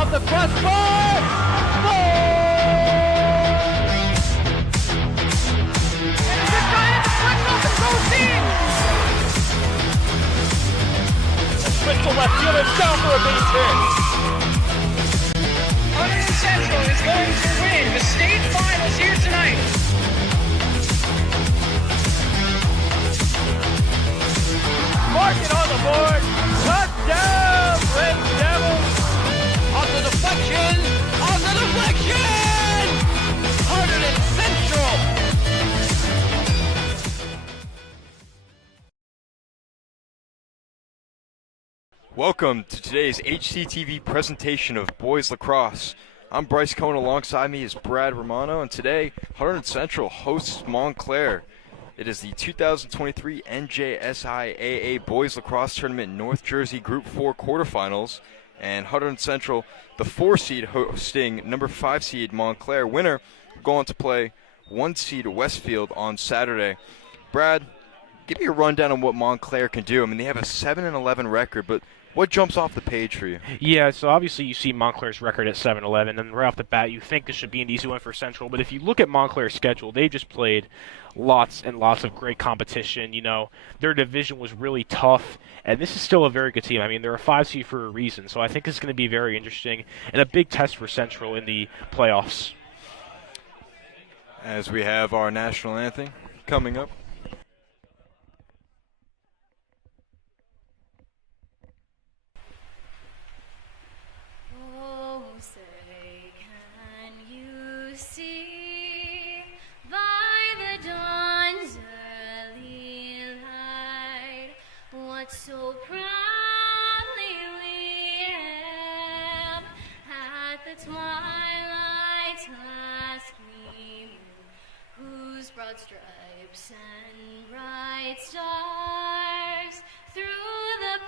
off the crossbar. Goal! And the Giants flipped off the goal team. Switch to left field, it's down for a base hit. Hunterdon Central is going to win the state finals here tonight. Mark it on the board. Touchdown, Red Devils. On the deflection. On the deflection. Hunterdon Central. Welcome to today's HCTV presentation of Boys Lacrosse. I'm Bryce Cohen, alongside me is Brad Romano, and today Hunterdon Central hosts Montclair. It is the 2023 NJSIAA Boys Lacrosse Tournament North Jersey Group 4 quarterfinals, and Hunterdon Central, the 4 seed, hosting number 5 seed Montclair. Winner going to play 1 seed Westfield on Saturday. Brad, give me a rundown on what Montclair can do. I mean, they have a 7-11 record, but what jumps off the page for you? Yeah, so obviously you see Montclair's record at 7-11, and right off the bat you think this should be an easy one for Central, but if you look at Montclair's schedule, they just played lots and lots of great competition. You know, their division was really tough, and this is still a very good team. I mean, they're a 5 seed for a reason, so I think it's going to be very interesting and a big test for Central in the playoffs. As we have our national anthem coming up. So proudly we hailed at the twilight's last gleaming, whose broad stripes and bright stars through the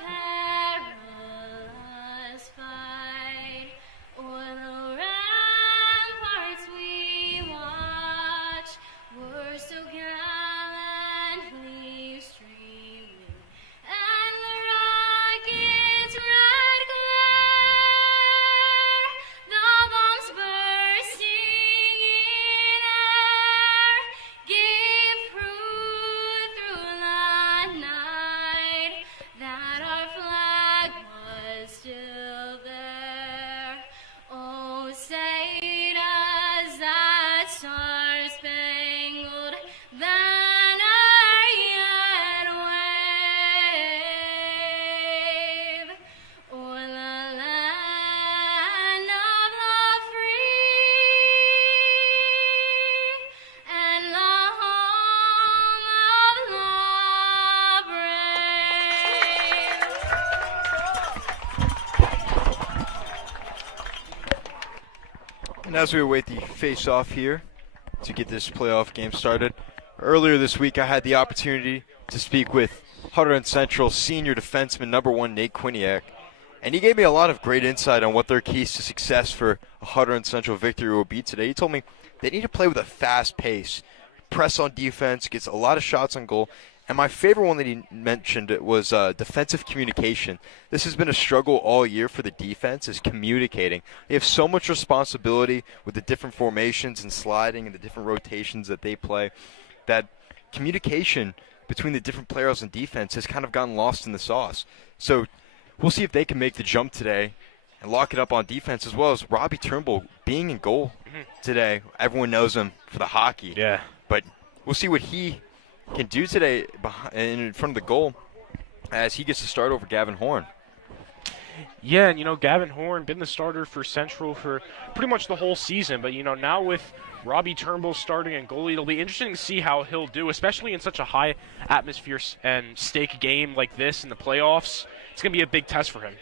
perilous fight o'er the ramparts we watch were so gallantly streaming. And the rocket's red glare, the bombs bursting in air, gave proof through the night that our flag was still there. Oh, say does that star-spangled banner yet wave o'er the land of the free and the home of the brave. And as we await the face-off here to get this playoff game started, earlier this week I had the opportunity to speak with Hunterdon Central senior defenseman number 1 Nate Quiniak, and he gave me a lot of great insight on what their keys to success for a Hunterdon Central victory will be today. He told me they need to play with a fast pace, press on defense, gets a lot of shots on goal. And my favorite one that he mentioned was defensive communication. This has been a struggle all year for the defense, is communicating. They have so much responsibility with the different formations and sliding and the different rotations that they play, that communication between the different players on defense has kind of gotten lost in the sauce. So we'll see if they can make the jump today and lock it up on defense, as well as Robbie Turnbull being in goal today. Everyone knows him for the hockey. Yeah. But we'll see what he can do today in front of the goal as he gets to start over Gavin Horn. Yeah, and you know, Gavin Horn been the starter for Central for pretty much the whole season, but you know, now with Robbie Turnbull starting in goalie, it'll be interesting to see how he'll do, especially in such a high atmosphere and stake game like this in the playoffs. It's going to be a big test for him.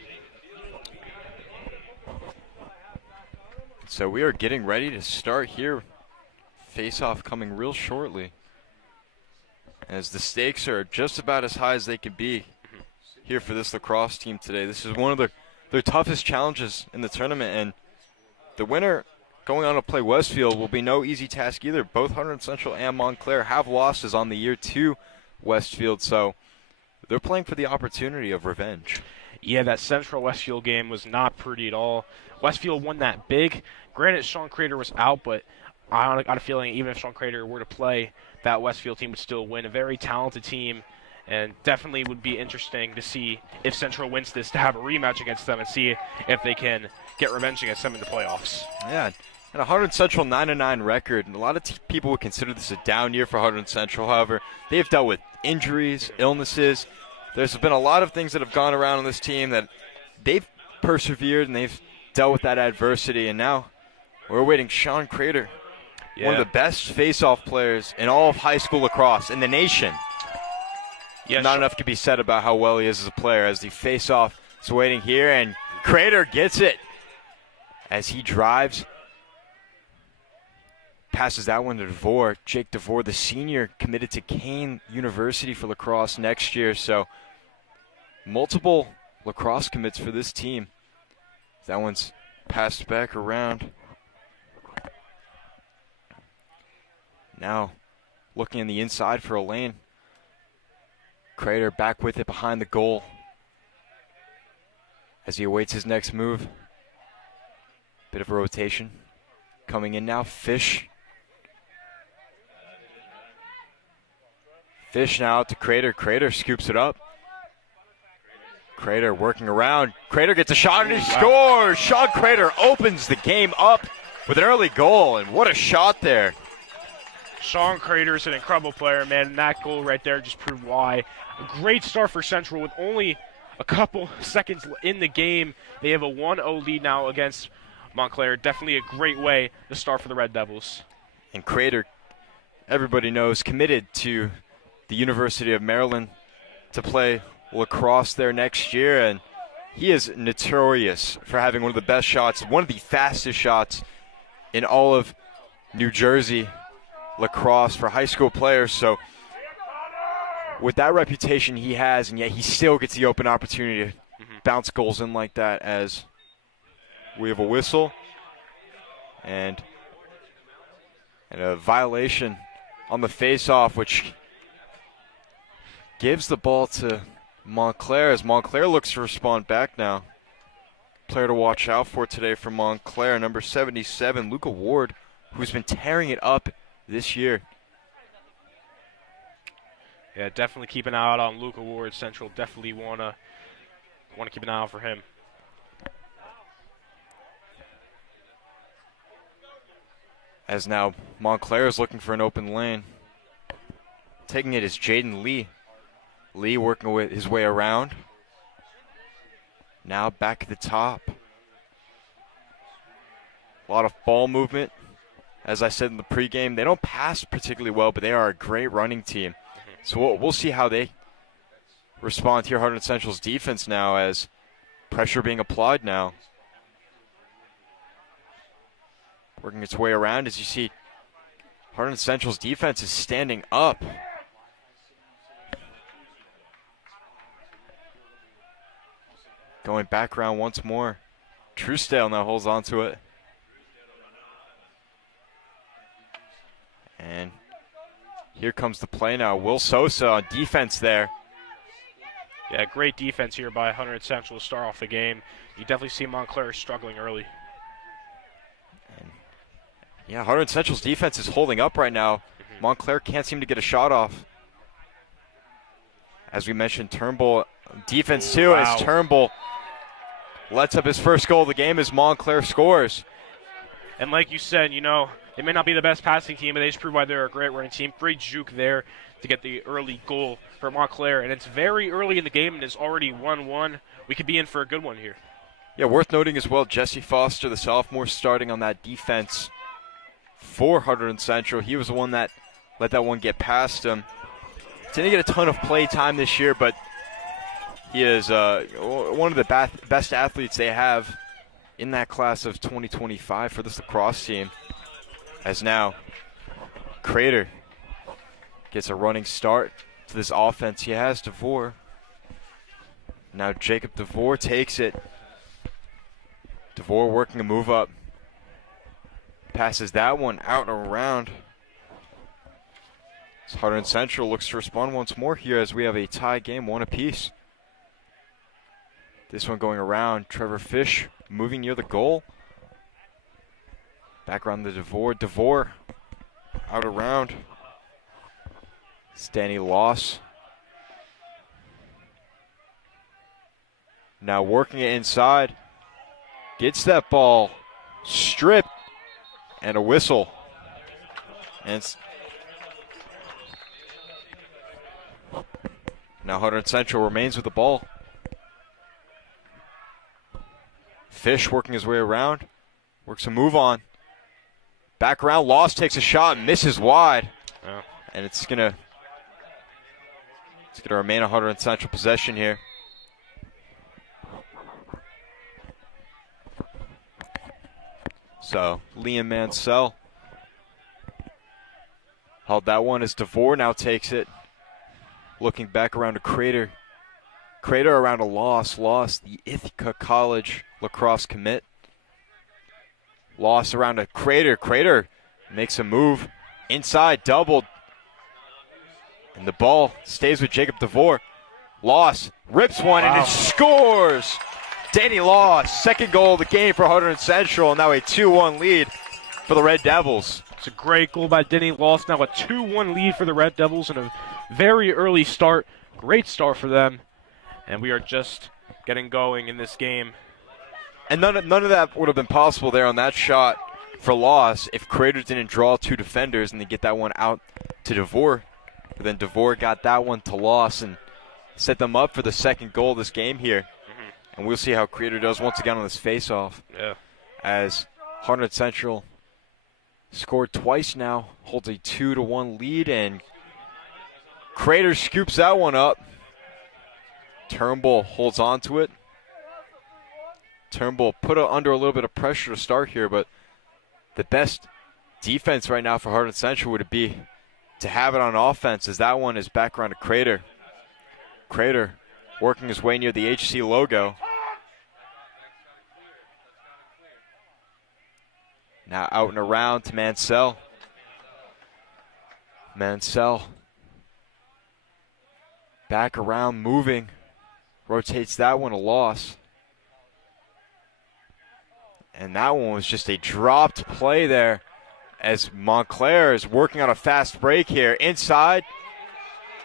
So we are getting ready to start here. Face-off coming real shortly, as the stakes are just about as high as they can be here for this lacrosse team today. This is one of their toughest challenges in the tournament, and the winner going on to play Westfield will be no easy task either. Both Hunterdon Central and Montclair have losses on the year to Westfield, so they're playing for the opportunity of revenge. Yeah, that Central Westfield game was not pretty at all. Westfield won that big. Granted, Sean Crater was out, but I got a feeling even if Sean Crater were to play, that Westfield team would still win. A very talented team, and definitely would be interesting to see if Central wins this to have a rematch against them and see if they can get revenge against them in the playoffs. Yeah, and a Hunterdon Central 9-9 record, and a lot of people would consider this a down year for Hunterdon Central. However, they have dealt with injuries, illnesses. There's been a lot of things that have gone around on this team that they've persevered and they've dealt with that adversity, and now we're awaiting Sean Crater, one of the best face-off players in all of high school lacrosse in the nation. Yeah, Not enough can be said about how well he is as a player, as the face-off is waiting here, and Crater gets it as he drives. Passes that one to DeVore. Jake DeVore, the senior, committed to Kane University for lacrosse next year. So multiple lacrosse commits for this team. That one's passed back around. Now looking on the inside for a lane. Crater back with it behind the goal as he awaits his next move. Bit of a rotation. Coming in now, Fish. Fish now out to Crater. Crater scoops it up. Crater working around. Crater gets a shot and he scores! Sean Crater opens the game up with an early goal, and what a shot there. Sean Crater is an incredible player, man, and that goal right there just proved why. A great start for Central with only a couple seconds in the game. They have a 1-0 lead now against Montclair. Definitely a great way to start for the Red Devils. And Crater, everybody knows, committed to the University of Maryland to play lacrosse there next year, and he is notorious for having one of the best shots, one of the fastest shots in all of New Jersey lacrosse for high school players. So with that reputation he has, and yet he still gets the open opportunity to bounce goals in like that, as we have a whistle and a violation on the face-off, which gives the ball to Montclair as Montclair looks to respond back now. Player to watch out for today for Montclair, number 77, Luca Ward, who's been tearing it up this year. Yeah, definitely keep an eye out on Luca Ward. Central definitely wanna keep an eye out for him. As now Montclair is looking for an open lane. Taking it is Jaden Lee. Lee working with his way around. Now back at the top. A lot of ball movement. As I said in the pregame, they don't pass particularly well, but they are a great running team. So we'll see how they respond here. Hunterdon Central's defense now, as pressure being applied now. Working its way around, as you see Hunterdon Central's defense is standing up. Going back around once more. Truesdale now holds on to it. And here comes the play now. Will Sosa on defense there. Yeah, great defense here by Hunterdon Central to start off the game. You definitely see Montclair struggling early. And yeah, Hunterdon Central's defense is holding up right now. Montclair can't seem to get a shot off. As we mentioned, Turnbull defense too, Wow. as Turnbull lets up his first goal of the game as Montclair scores. And like you said, you know, they may not be the best passing team, but they just prove why they're a great running team. Great juke there to get the early goal for Montclair. And it's very early in the game, and it's already 1-1. We could be in for a good one here. Yeah, worth noting as well, Jesse Foster, the sophomore, starting on that defense for Hunterdon Central. He was the one that let that one get past him. Didn't get a ton of play time this year, but he is one of the best athletes they have in that class of 2025 for this lacrosse team. As now Crater gets a running start to this offense. He has DeVore. Now Jacob DeVore takes it. DeVore working a move up. Passes that one out and around. Hunterdon Central looks to respond once more here as we have a tie game, one apiece. This one going around. Trevor Fish moving near the goal. Back around the DeVore. DeVore out around. It's Danny Loss. Now working it inside. Gets that ball. Stripped. And a whistle. And it's now Hunterdon Central remains with the ball. Fish working his way around. Works a move on. Back around. Loss takes a shot. Misses wide. Oh. And it's gonna remain a Hunterdon Central possession here. So Liam Mansell held that one as DeVore now takes it. Looking back around to Crater. Crater around a loss. Loss, the Ithaca College lacrosse commit. Loss around a Crater. Crater makes a move. Inside, doubled. And the ball stays with Jacob DeVore. Loss rips one and it scores. Danny Loss, second goal of the game for Hunterdon Central. Now a 2-1 lead for the Red Devils. It's a great goal by Denny Loss. Now a 2-1 lead for the Red Devils and a very early start. Great start for them. And we are just getting going in this game. And none of that would have been possible there on that shot for Loss if Crater didn't draw two defenders and they get that one out to DeVore. But then DeVore got that one to Loss and set them up for the second goal of this game here. And we'll see how Crater does once again on this face-off. Yeah. As Hunterdon Central scored twice now, holds a 2-1 lead, and Crater scoops that one up. Turnbull holds on to it. Turnbull put under a little bit of pressure to start here, but the best defense right now for Hunterdon Central would be to have it on offense, as that one is back around to Crater. Crater working his way near the HC logo. Now out and around to Mansell. Mansell back around, moving. Rotates that one, a loss. And that one was just a dropped play there as Montclair is working on a fast break here. Inside.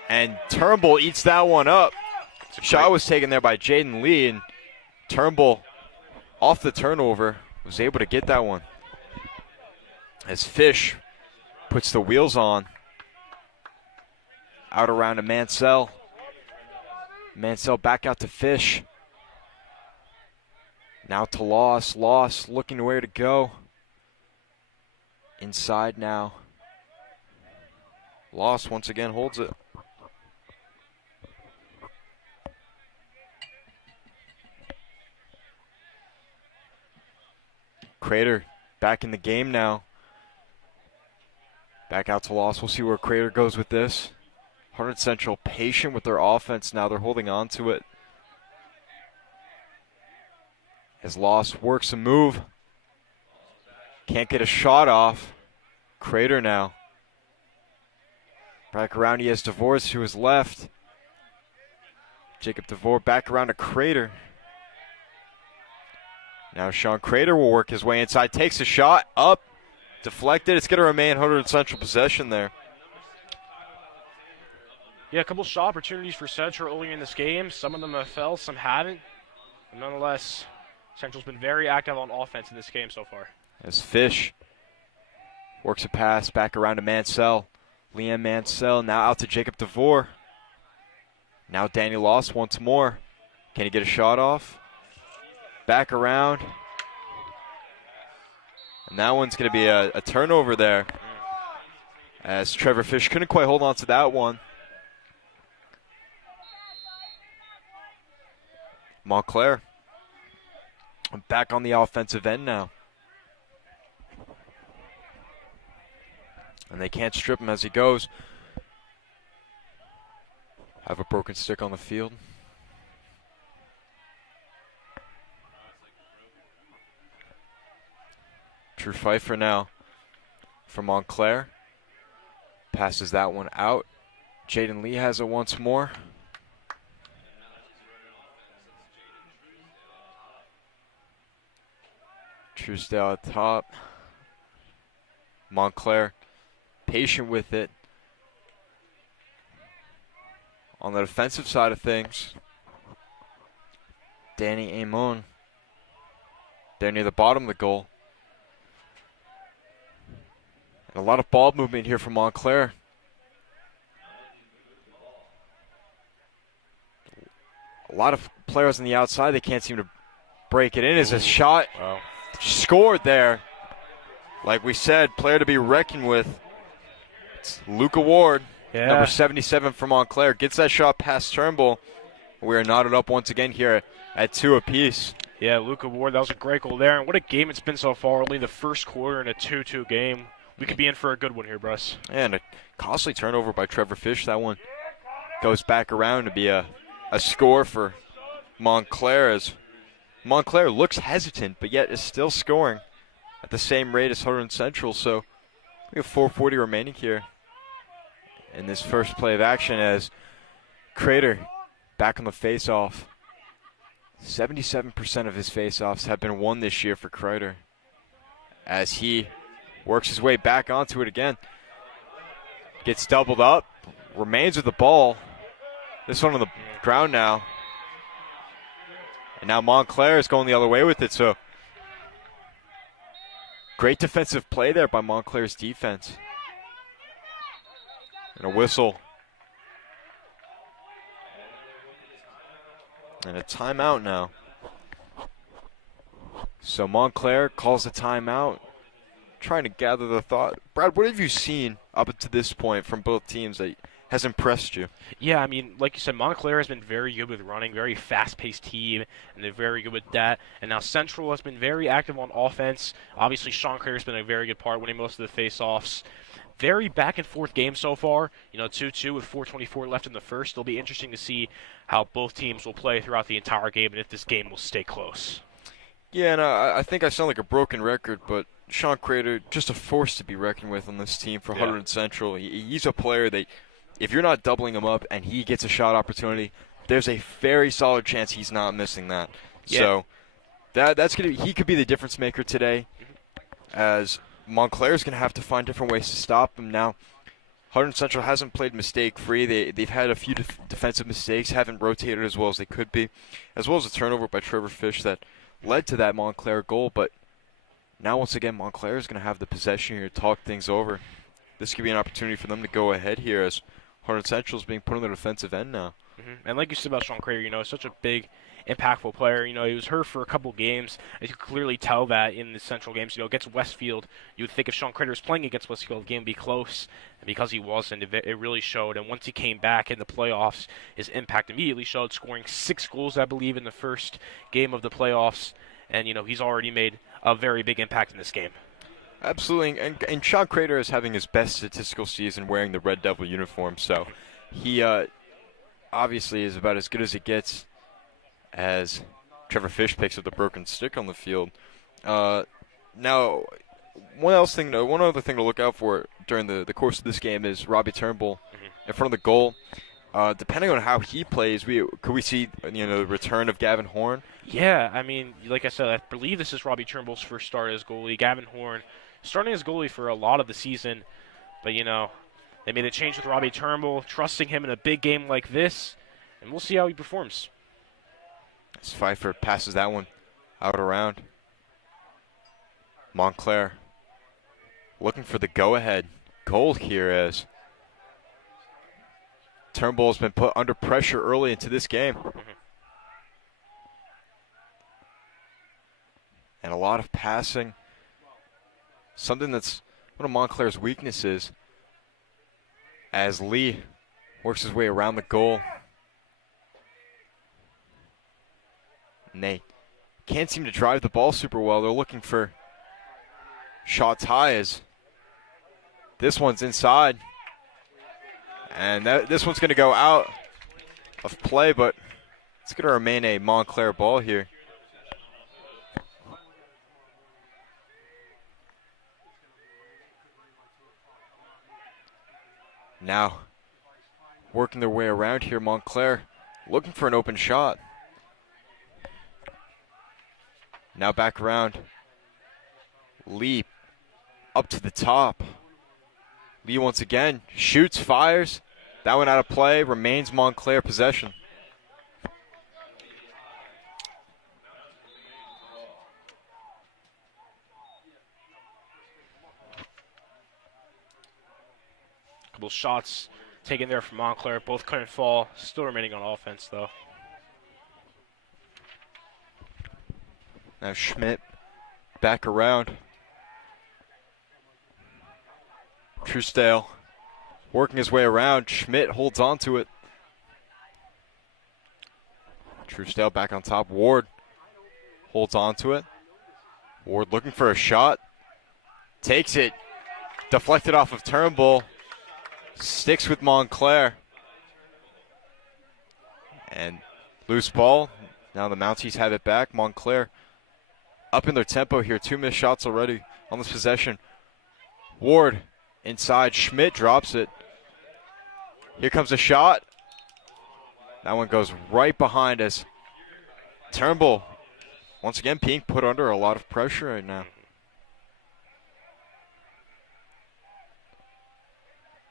And Turnbull eats that one up. Shot was taken there by Jaden Lee, and Turnbull, off the turnover, was able to get that one. As Fish puts the wheels on. Out around to Mansell. Mansell back out to Fish. Now to Loss. Loss looking where to go. Inside now. Loss once again holds it. Crater back in the game now. Back out to Loss. We'll see where Crater goes with this. Hunterdon Central patient with their offense now. They're holding on to it. As Loss works a move. Can't get a shot off. Crater now. Back around, he has DeVore to his left. Jacob DeVore back around to Crater. Now Sean Crater will work his way inside. Takes a shot. Up. Deflected. It's going to remain Hunterdon Central possession there. Yeah, a couple shot opportunities for Central early in this game. Some of them have fell, some haven't. But nonetheless, Central's been very active on offense in this game so far. As Fish works a pass back around to Mansell. Liam Mansell now out to Jacob DeVore. Now Danny Loss once more. Can he get a shot off? Back around. And that one's going to be a turnover there. As Trevor Fish couldn't quite hold on to that one. Montclair back on the offensive end now. And they can't strip him as he goes. Have a broken stick on the field. Drew Pfeiffer now from Montclair. Passes that one out. Jaden Lee has it once more. Truesdale at top. Montclair patient with it. On the defensive side of things, Danny Amon there near the bottom of the goal. And a lot of ball movement here from Montclair. A lot of players on the outside, they can't seem to break it in. As a shot scored there. Like we said, player to be reckoned with. It's Luca Ward, number 77 from Montclair. Gets that shot past Turnbull. We are knotted up once again here at 2 apiece. Yeah, Luca Ward, that was a great goal there. And what a game it's been so far. Only the first quarter in a 2-2 game. We could be in for a good one here, Bruce. And a costly turnover by Trevor Fish. That one goes back around to be a score for Montclair, as Montclair looks hesitant, but yet is still scoring at the same rate as Hunterdon Central. So we have 4:40 remaining here in this first play of action, as Crater back on the face-off. 77% of his face-offs have been won this year for Crater, as he works his way back onto it again. Gets doubled up, remains with the ball. This one on the ground now. And now Montclair is going the other way with it, so great defensive play there by Montclair's defense. And a whistle. And a timeout now. So Montclair calls a timeout, trying to gather the thought. Brad, what have you seen up to this point from both teams that has impressed you? Yeah, I mean, like you said, Montclair has been very good with running, very fast-paced team, and they're very good with that. And now Central has been very active on offense. Obviously, Sean Crater has been a very good part, winning most of the face-offs. Very back-and-forth game so far. 2-2 with 4:24 left in the first. It'll be interesting to see how both teams will play throughout the entire game and if this game will stay close. Yeah, and I think I sound like a broken record, but Sean Crater, just a force to be reckoned with on this team for Hunterdon Central. He's a player that, if you're not doubling him up and he gets a shot opportunity, there's a very solid chance he's not missing that. Yeah. So that's he could be the difference maker today, as Montclair's going to have to find different ways to stop him. Now, Hunterdon Central hasn't played mistake-free. They've had a few defensive mistakes, haven't rotated as well as they could be, as well as a turnover by Trevor Fish that led to that Montclair goal. But now, once again, Montclair is going to have the possession here to talk things over. This could be an opportunity for them to go ahead here, as Hunterdon Central is being put on the defensive end now. And like you said about Sean Crater, such a big, impactful player. He was hurt for a couple games. And you could clearly tell that in the Central games. Against Westfield, you would think if Sean Crater was playing against Westfield, the game would be close. And because he wasn't, it really showed. And once he came back in the playoffs, his impact immediately showed, scoring 6 goals, I believe, in the first game of the playoffs. And, he's already made a very big impact in this game. Absolutely, and Sean Crater is having his best statistical season wearing the Red Devil uniform, so he obviously is about as good as it gets, as Trevor Fish picks up the broken stick on the field. Now, one other thing to look out for during the course of this game is Robbie Turnbull in front of the goal. Depending on how he plays, could we see the return of Gavin Horn? Yeah, I mean, like I said, I believe this is Robbie Turnbull's first start as goalie. Gavin Horn starting as goalie for a lot of the season, but they made a change with Robbie Turnbull, trusting him in a big game like this, and we'll see how he performs. As Pfeiffer passes that one out around. Montclair looking for the go-ahead goal here, as Turnbull has been put under pressure early into this game. And a lot of passing. Something that's one of Montclair's weaknesses, as Lee works his way around the goal. And they can't seem to drive the ball super well. They're looking for shots high, as this one's inside. And this one's going to go out of play, but it's going to remain a Montclair ball here. Now, working their way around here, Montclair looking for an open shot. Now back around Lee up to the top. Lee once again shoots, fires. That one out of play. Remains Montclair possession. Couple shots taken there from Montclair. Both couldn't fall. Still remaining on offense, though. Now Schmidt back around. Truesdale working his way around. Schmidt holds on to it. Truesdale back on top. Ward holds on to it. Ward looking for a shot. Takes it. Deflected off of Turnbull. Sticks with Montclair. And loose ball. Now the Mounties have it back. Montclair up in their tempo here. 2 missed shots already on this possession. Ward inside. Schmidt drops it. Here comes a shot. That one goes right behind as Turnbull, once again, being put under a lot of pressure right now.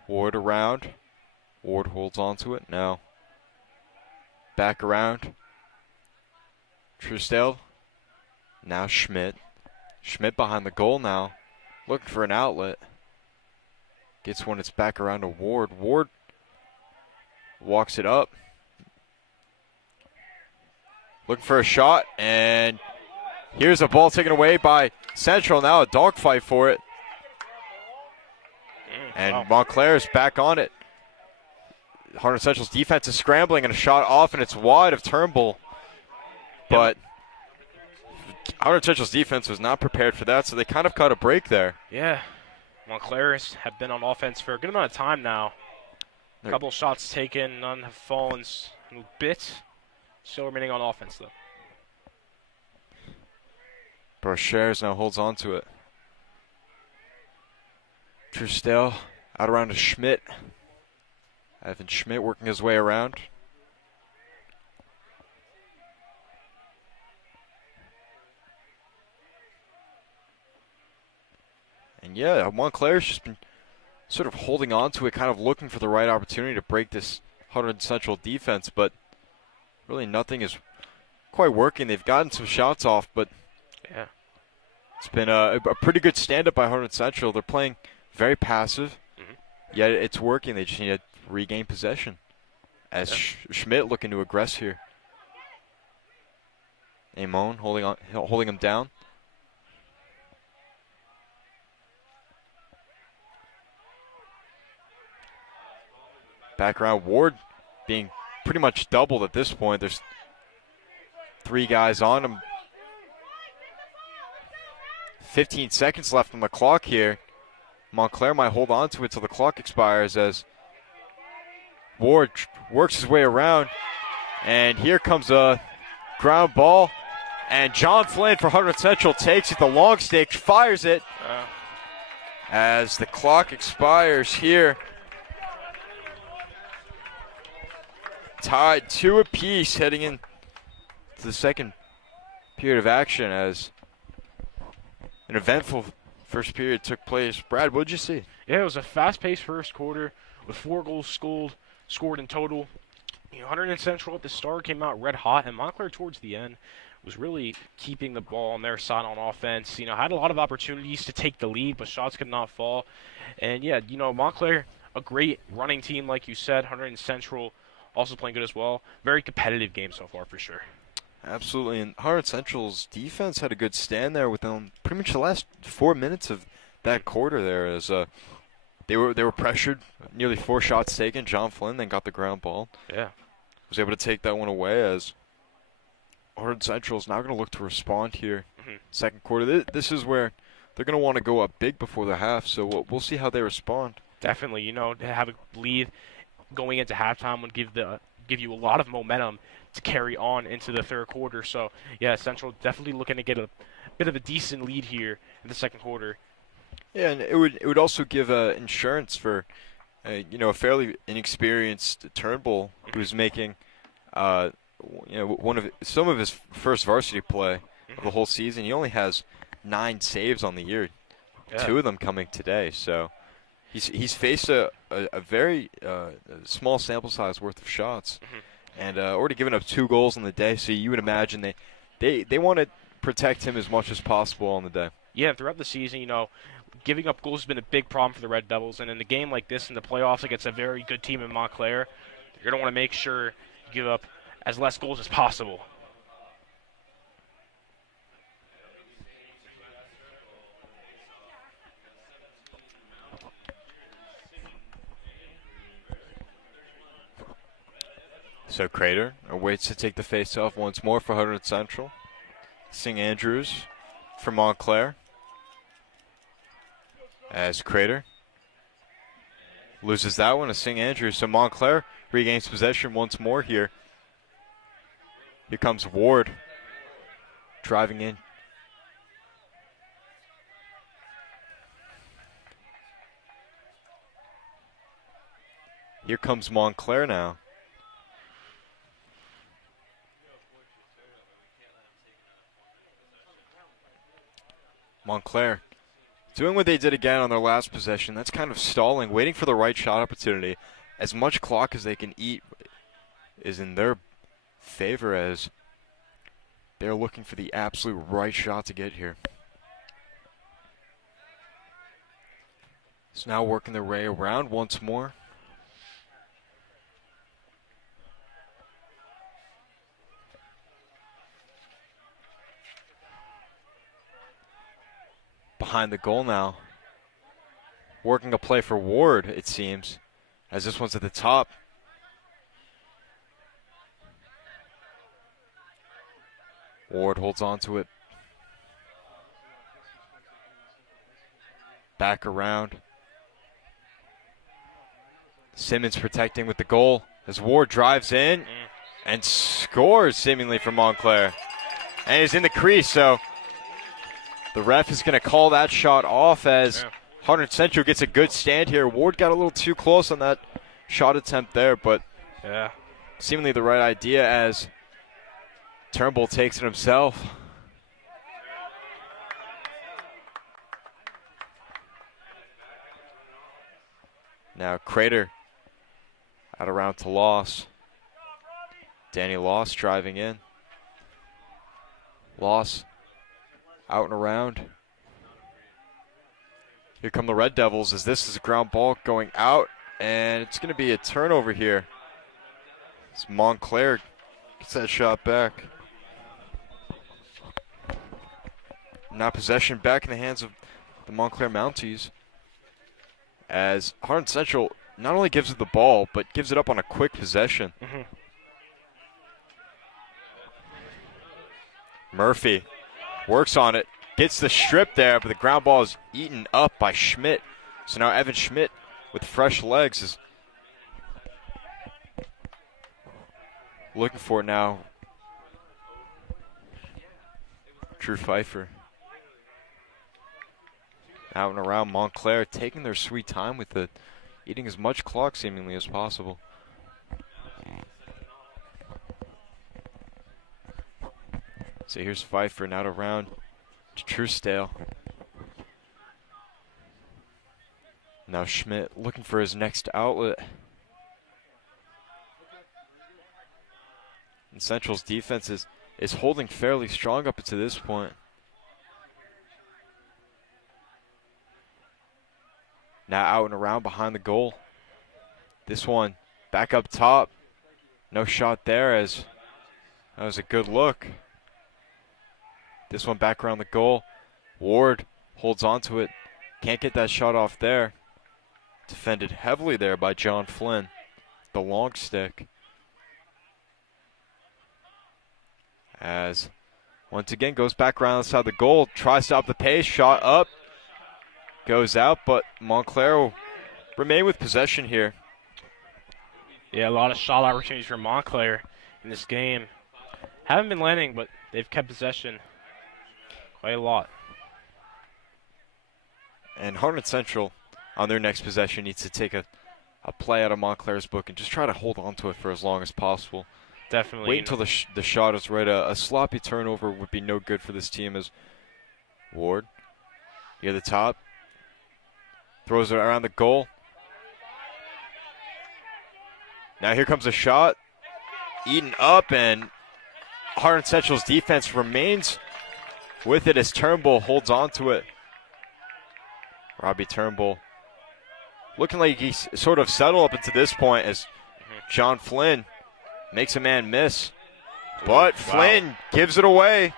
Ward around. Ward holds on to it. No. Back around. Truesdale. Now Schmidt. Schmidt behind the goal now. Looking for an outlet. Gets one. It's back around to Ward. Ward walks it up. Looking for a shot. And here's a ball taken away by Central. Now a dogfight for it. And Montclair is back on it. Hunterdon Central's defense is scrambling and a shot off, and it's wide of Turnbull. But Hunterdon Central's defense was not prepared for that, so they kind of caught a break there. Yeah. Montclairs have been on offense for a good amount of time now. A couple shots taken, none have fallen a bit. Still remaining on offense, though. Brochers now holds on to it. Truesdale out around to Schmidt. Evan Schmidt working his way around. And yeah, Montclair's just been sort of holding on to it, kind of looking for the right opportunity to break this Hunterdon Central defense, but really nothing is quite working. They've gotten some shots off, but yeah, it's been a pretty good stand-up by Hunterdon Central. They're playing very passive, yet it's working. They just need to regain possession. As Schmidt looking to aggress here. Amon holding him down. Back around, Ward being pretty much doubled at this point. There's 3 guys on him. 15 seconds left on the clock here. Montclair might hold on to it till the clock expires as Ward works his way around. And here comes a ground ball. And John Flynn for Hunterdon Central takes it. The long stick, fires it. As the clock expires here. Tied 2 apiece heading in to the second period of action as an eventful first period took place. Brad, what did you see? Yeah, it was a fast-paced first quarter with 4 goals scored in total. Hunterdon Central at the start came out red hot, and Montclair towards the end was really keeping the ball on their side on offense. Had a lot of opportunities to take the lead, but shots could not fall. And yeah, Montclair, a great running team, like you said. Hunterdon Central also playing good as well. Very competitive game so far, for sure. Absolutely, and Hunterdon Central's defense had a good stand there with them pretty much the last 4 minutes of that quarter there as they were pressured, nearly 4 shots taken. John Flynn then got the ground ball. Yeah. Was able to take that one away as Hunterdon Central is now going to look to respond here. Second quarter, this is where they're going to want to go up big before the half, so we'll see how they respond. Definitely, to have a lead going into halftime would give you a lot of momentum to carry on into the third quarter. So yeah, Central definitely looking to get a bit of a decent lead here in the second quarter. Yeah, and it would also give insurance for a fairly inexperienced Turnbull who's making some of his first varsity play of the whole season. He only has 9 saves on the year. Yeah. 2 of them coming today. So he's faced a very small sample size worth of shots, and already given up 2 goals on the day. So you would imagine they want to protect him as much as possible on the day. Yeah, throughout the season, you know, giving up goals has been a big problem for the Red Devils, and in a game like this in the playoffs against a very good team in Montclair, you're going to want to make sure you give up as less goals as possible. So Crater awaits to take the face-off once more for Hunterdon Central. St. Andrews for Montclair. As Crater loses that one to St. Andrews. So Montclair regains possession once more here. Here comes Ward driving in. Here comes Montclair now. Montclair doing what they did again on their last possession. That's kind of stalling, waiting for the right shot opportunity. As much clock as they can eat is in their favor, as they're looking for the absolute right shot to get here. So now working their way around once more. Behind the goal now. Working a play for Ward, it seems, as this one's at the top. Ward holds on to it. Back around. Simmons protecting with the goal as Ward drives in and scores seemingly for Montclair. And he's in the crease, so the ref is going to call that shot off as Hunterdon Central gets a good stand here. Ward got a little too close on that shot attempt there, but seemingly the right idea as Turnbull takes it himself. Now Crater out around to Loss. Danny Loss driving in. Loss out and around. Here come the Red Devils as this is a ground ball going out, and it's going to be a turnover here. As Montclair gets that shot back. Now possession back in the hands of the Montclair Mounties, as Hunterdon Central not only gives it the ball, but gives it up on a quick possession. Murphy works on it, gets the strip there, but the ground ball is eaten up by Schmidt. So now Evan Schmidt with fresh legs is looking for it now. Drew Pfeiffer. Out and around. Montclair taking their sweet time with it, eating as much clock seemingly as possible. So here's Pfeiffer now around to Truesdale. Now Schmidt looking for his next outlet. And Central's defense is holding fairly strong up to this point. Now out and around behind the goal. This one back up top. No shot there, as that was a good look. This one back around the goal. Ward holds on to it. Can't get that shot off there. Defended heavily there by John Flynn. The long stick. As once again goes back around the side of the goal. Tries to stop the pace. Shot up. Goes out, but Montclair will remain with possession here. Yeah, a lot of shot opportunities for Montclair in this game. Haven't been landing, but they've kept possession quite a lot. And Hunterdon Central, on their next possession, needs to take a play out of Montclair's book and just try to hold on to it for as long as possible. Definitely. Wait until the shot is right. A sloppy turnover would be no good for this team, as Ward, near the top. Throws it around the goal. Now here comes a shot. Eaten up, and Hunterdon Central's defense remains with it as Turnbull holds on to it. Robbie Turnbull looking like he's sort of settled up until this point as John Flynn makes a man miss. But Flynn gives it away.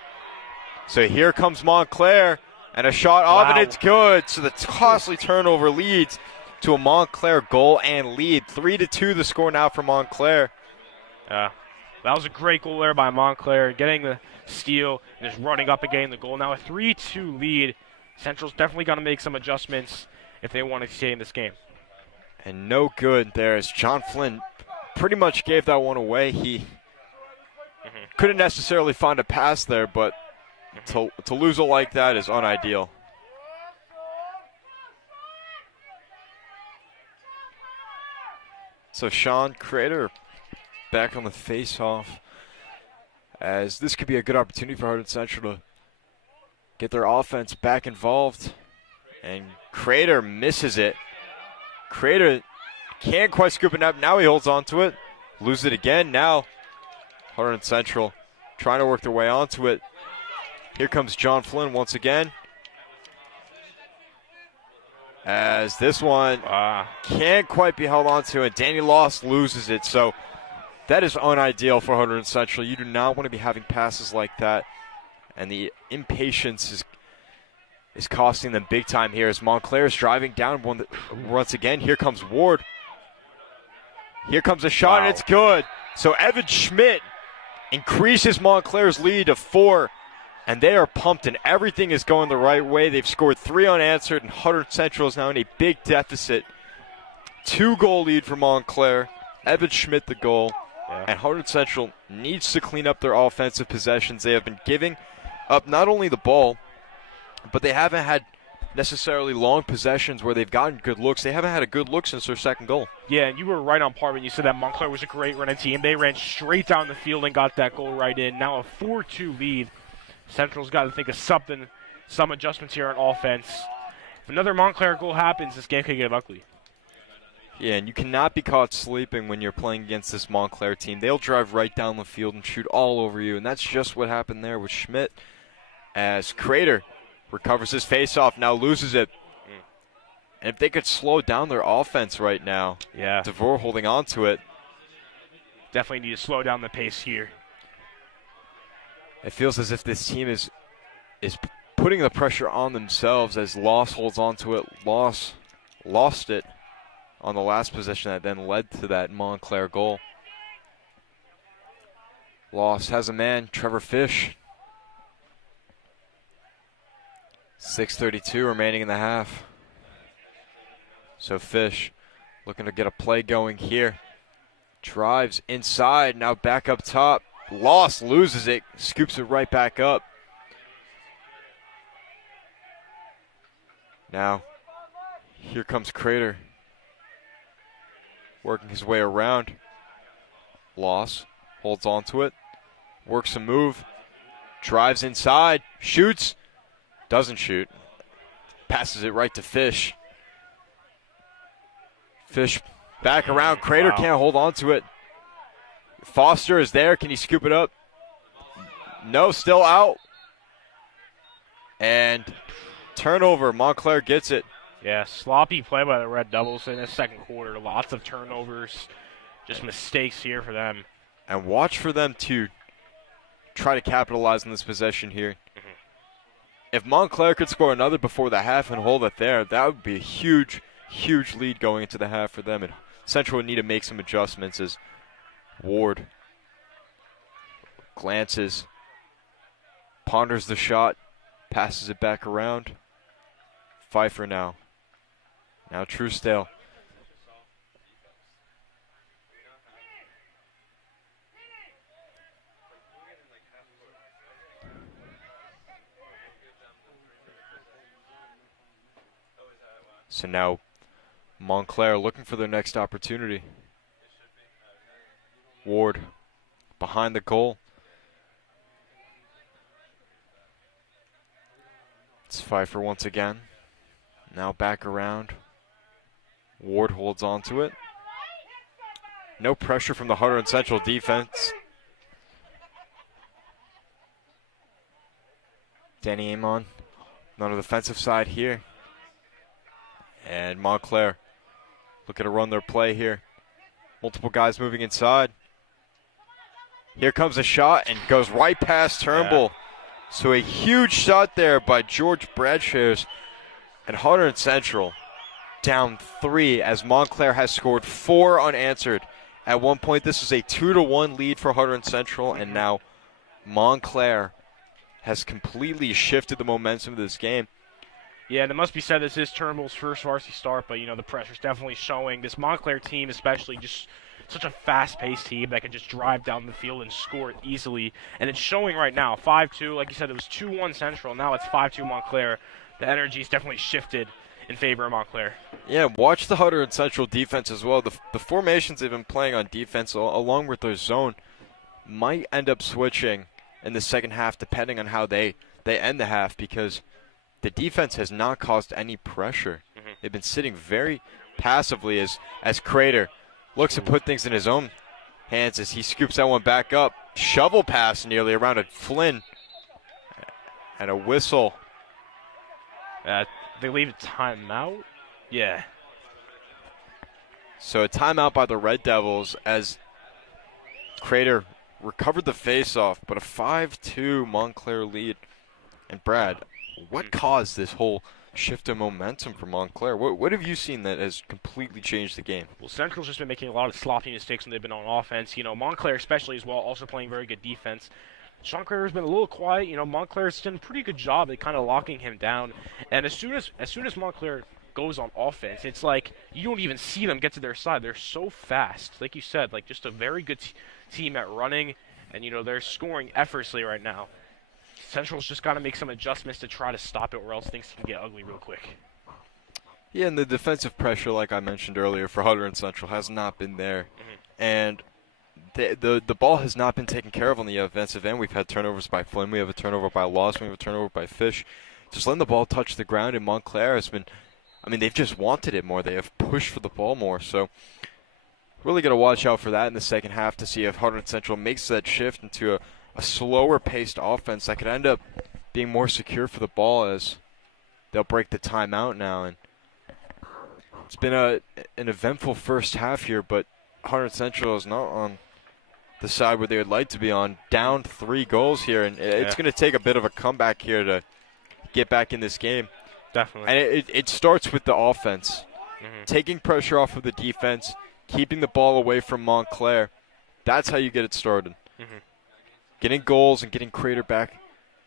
So here comes Montclair, and a shot off, and it's good. So the costly turnover leads to a Montclair goal and lead. 3-2 the score now for Montclair. That was a great goal there by Montclair, getting the steal and just running up and getting the goal. Now a 3-2 lead. Central's definitely got to make some adjustments if they want to stay in this game. And no good there as John Flynn pretty much gave that one away. He couldn't necessarily find a pass there, but to lose it like that is unideal. So Sean Crater back on the face-off, as this could be a good opportunity for Hunterdon Central to get their offense back involved. And Crater misses it. Crater can't quite scoop it up. Now he holds on to it. Lose it again. Now Hunterdon Central trying to work their way onto it. Here comes John Flynn once again. As this one can't quite be held onto, and Danny Loss loses it. So that is unideal for Hunterdon Central. You do not want to be having passes like that. And the impatience is costing them big time here as Montclair is driving down once again. Here comes Ward. Here comes a shot, and it's good. So Evan Schmidt increases Montclair's lead to 4. And they are pumped, and everything is going the right way. They've scored 3 unanswered, and Hunterdon Central is now in a big deficit. 2-goal lead for Montclair. Evan Schmidt the goal. And Hunterdon Central needs to clean up their offensive possessions. They have been giving up not only the ball, but they haven't had necessarily long possessions where they've gotten good looks. They haven't had a good look since their second goal. Yeah, and you were right on par when you said that Montclair was a great running team. They ran straight down the field and got that goal right in. Now a 4-2 lead. Central's got to think of something, some adjustments here on offense. If another Montclair goal happens, this game could get ugly. Yeah, and you cannot be caught sleeping when you're playing against this Montclair team. They'll drive right down the field and shoot all over you, and that's just what happened there with Schmidt as Crater recovers his faceoff, now loses it. And if they could slow down their offense right now, DeVore holding on to it. Definitely need to slow down the pace here. It feels as if this team is putting the pressure on themselves as Loss holds on to it. Loss lost it on the last possession that then led to that Montclair goal. Loss has a man, Trevor Fish. 6:32 remaining in the half. So Fish looking to get a play going here. Drives inside, now back up top. Loss loses it, scoops it right back up. Now, here comes Crater. Working his way around. Loss holds on to it. Works a move. Drives inside. Shoots. Doesn't shoot. Passes it right to Fish. Fish back around. Crater can't hold on to it. Foster is there. Can he scoop it up? No, still out. And turnover. Montclair gets it. Yeah, sloppy play by the Red Devils in the second quarter. Lots of turnovers. Just mistakes here for them. And watch for them to try to capitalize on this possession here. If Montclair could score another before the half and hold it there, that would be a huge, huge lead going into the half for them. And Central would need to make some adjustments as Ward glances, ponders the shot, passes it back around. Pfeiffer now. Now Truesdale. So now Montclair looking for their next opportunity. Ward behind the goal. It's Pfeiffer once again. Now back around. Ward holds on to it. No pressure from the Hunterdon Central defense. Danny Amon on the defensive side here. And Montclair looking to run their play here. Multiple guys moving inside. Here comes a shot and goes right past Turnbull. Yeah. So a huge shot there by George Bradshaws. And Hunterdon Central down 3 as Montclair has scored 4 unanswered. At one point, this was a 2-1 lead for Hunterdon Central, and now Montclair has completely shifted the momentum of this game. Yeah, and it must be said this is Turnbull's first varsity start, but, you know, the pressure's definitely showing. This Montclair team especially just such a fast-paced team that can just drive down the field and score it easily. And it's showing right now, 5-2. Like you said, it was 2-1 Central. Now it's 5-2 Montclair. The energy's definitely shifted in favor of Montclair. Yeah, watch the Hunterdon Central defense as well. The formations they've been playing on defense, along with their zone, might end up switching in the second half depending on how they end the half, because the defense has not caused any pressure. They've been sitting very passively as Crater looks to put things in his own hands as he scoops that one back up. Shovel pass nearly around a Flynn. And a whistle. They leave a timeout? Yeah. So a timeout by the Red Devils as Crater recovered the faceoff, but a 5-2 Montclair lead. And Brad, what caused this whole shift in momentum for Montclair? What have you seen that has completely changed the game? Well, Central's just been making a lot of sloppy mistakes when they've been on offense. You know, Montclair especially as well, also playing very good defense. Sean Crater's been a little quiet. You know, Montclair's done a pretty good job at kind of locking him down. And as soon as Montclair goes on offense, it's like you don't even see them get to their side. They're so fast. Like you said, like just a very good team at running. And, you know, they're scoring effortlessly right now. Central's just got to make some adjustments to try to stop it, or else things can get ugly real quick. Yeah, and the defensive pressure, like I mentioned earlier, for Hunterdon Central has not been there. And the ball has not been taken care of on the offensive end. We've had turnovers by Flynn. We have a turnover by Lawson. We have a turnover by Fish. Just letting the ball touch the ground, and Montclair has been, I mean, they've just wanted it more. They have pushed for the ball more. So really got to watch out for that in the second half to see if Hunterdon Central makes that shift into a slower-paced offense that could end up being more secure for the ball, as they'll break the timeout now. And it's been an eventful first half here, but Hunterdon Central is not on the side where they would like to be on. Down 3 goals here, and it's going to take a bit of a comeback here to get back in this game. Definitely. And it starts with the offense. Taking pressure off of the defense, keeping the ball away from Montclair. That's how you get it started. Getting goals and getting Crater back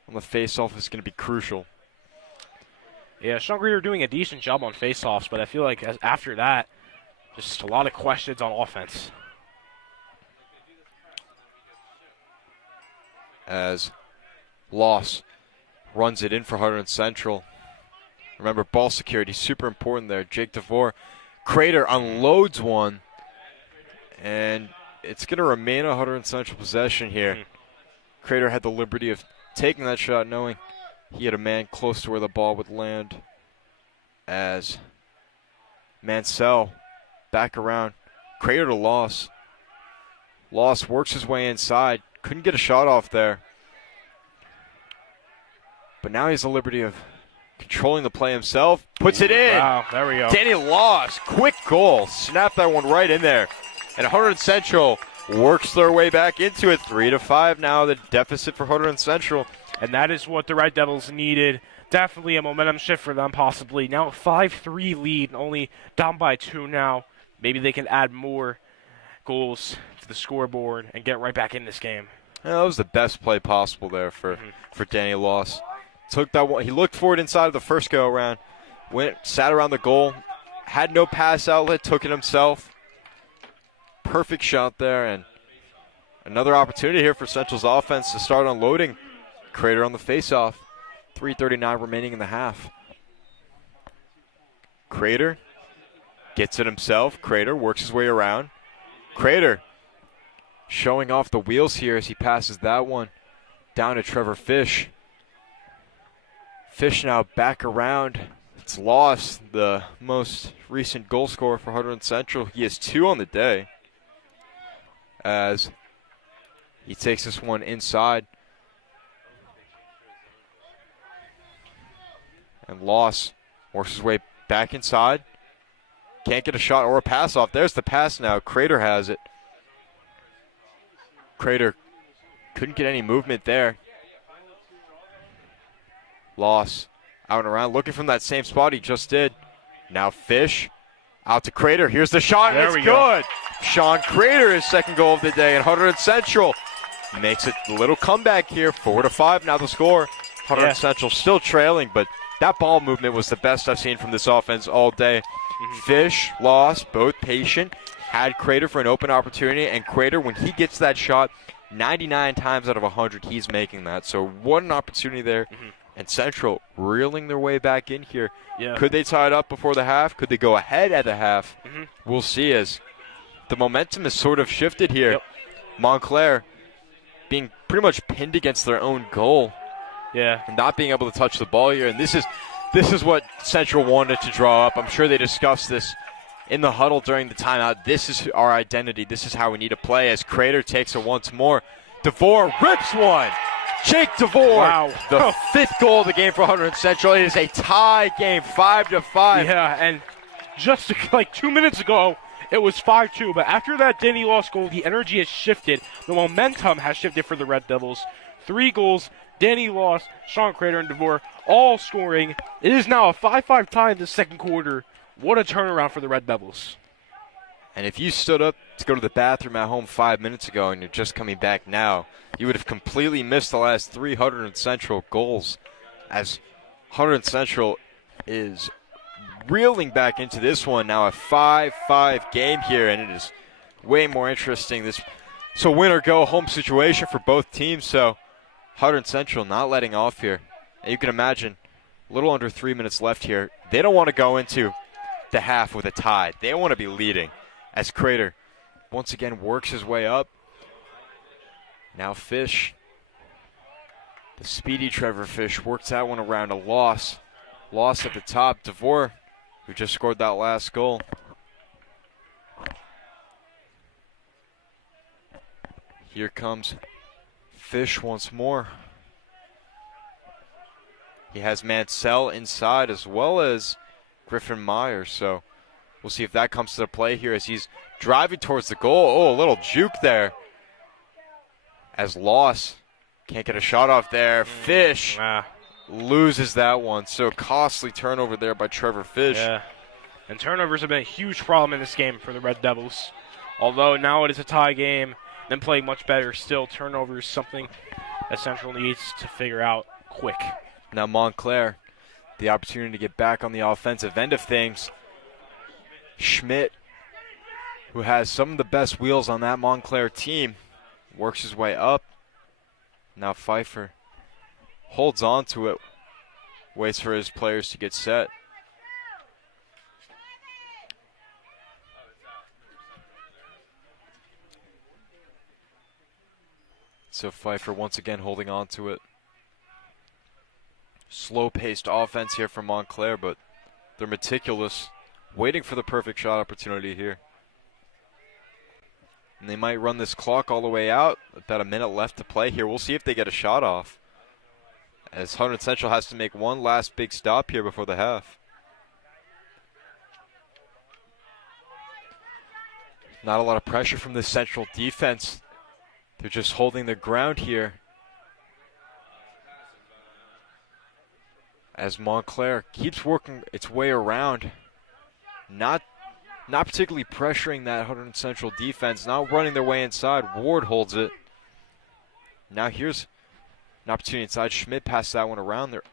on the face-off is going to be crucial. Yeah, Sean Crater doing a decent job on face-offs, but I feel like after that, just a lot of questions on offense. As Loss runs it in for Hunterdon Central. Remember, ball security, super important there. Jake DeVore. Crater unloads one, and it's going to remain a Hunterdon Central possession here. Crater had the liberty of taking that shot, knowing he had a man close to where the ball would land. As Mansell back around. Crater to Loss. Loss works his way inside. Couldn't get a shot off there. But now he has the liberty of controlling the play himself. Puts it in. Wow, there we go. Danny Loss, quick goal. Snapped that one right in there. And Hunterdon Central works their way back into it. 3-5 now, the deficit for Hunterdon Central. And that is what the Red Devils needed. Definitely a momentum shift for them, possibly. Now a 5-3 lead, only down by 2 now. Maybe they can add more goals to the scoreboard and get right back in this game. Yeah, that was the best play possible there for Danny Loss. Took that one. He looked for it inside of the first go-around. Went, sat around the goal. Had no pass outlet, took it himself. Perfect shot there, and another opportunity here for Central's offense to start unloading. Crater on the face-off. 3:39 remaining in the half. Crater gets it himself. Crater works his way around. Crater showing off the wheels here as he passes that one down to Trevor Fish. Fish now back around. It's Lost, the most recent goal scorer for Hunterdon Central. He has 2 on the day as he takes this one inside. And Lost works his way back inside. Can't get a shot or a pass off. There's the pass now. Crater has it. Crater couldn't get any movement there. Loss out and around, looking from that same spot he just did. Now Fish out to Crater. Here's the shot. There It's we go. good. Sean Crater, his second goal of the day, and Hunterdon Central makes it a little comeback here. 4-5 now the score. Hunterdon Central still trailing, but that ball movement was the best I've seen from this offense all day. Fish, Lost, both patient, had Crater for an open opportunity, and Crater, when he gets that shot, 99 times out of 100, he's making that. So what an opportunity there. And Central reeling their way back in here. Yeah. Could they tie it up before the half? Could they go ahead at the half? We'll see, as the momentum is sort of shifted here. Yep. Montclair being pretty much pinned against their own goal. Yeah. And not being able to touch the ball here. And this is what Central wanted to draw up. I'm sure they discussed this in the huddle during the timeout. This is our identity. This is how we need to play, as Crater takes it once more. DeVore rips one. Jake DeVore, Wow. the 5th goal of the game for Hunterdon Central. It is a tie game, 5-5. Yeah, and just like 2 minutes ago, it was 5-2. But after that Danny Lost goal, the energy has shifted. The momentum has shifted for the Red Devils. 3 goals, Danny Lost, Sean Crater, and DeVore all scoring. It is now a 5-5 tie in the second quarter. What a turnaround for the Red Devils. And if you stood up to go to the bathroom at home 5 minutes ago and you're just coming back now, you would have completely missed the last 3 Hunterdon Central goals, as Hunterdon Central is reeling back into this one. Now a 5-5 game here, and it is way more interesting. This so win or go home situation for both teams. So Hunterdon Central not letting off here. And you can imagine, a little under 3 minutes left here. They don't want to go into the half with a tie. They want to be leading, as Crater once again works his way up. Now Fish, the speedy Trevor Fish, works that one around. A loss at the top. DeVore, who just scored that last goal. Here comes Fish once more. He has Mansell inside as well as Griffin Myers, so we'll see if that comes to the play here as he's driving towards the goal. Oh, a little juke there. As Loss can't get a shot off there. Fish loses that one. So costly turnover there by Trevor Fish. Yeah. And turnovers have been a huge problem in this game for the Red Devils. Although now it is a tie game, them playing much better. Still, turnovers something that Central needs to figure out quick. Now Montclair, the opportunity to get back on the offensive end of things. Schmidt, who has some of the best wheels on that Montclair team, works his way up. Now Pfeiffer holds on to it, waits for his players to get set. So Pfeiffer once again holding on to it. Slow-paced offense here from Montclair, but they're meticulous, waiting for the perfect shot opportunity here. And they might run this clock all the way out. About a minute left to play here. We'll see if they get a shot off, as Hunterdon Central has to make one last big stop here before the half. Not a lot of pressure from the Central defense. They're just holding their ground here, as Montclair keeps working its way around. Not particularly pressuring that Hunterdon Central defense, not running their way inside. Ward holds it. Now here's an opportunity inside. Schmidt passed that one around. They're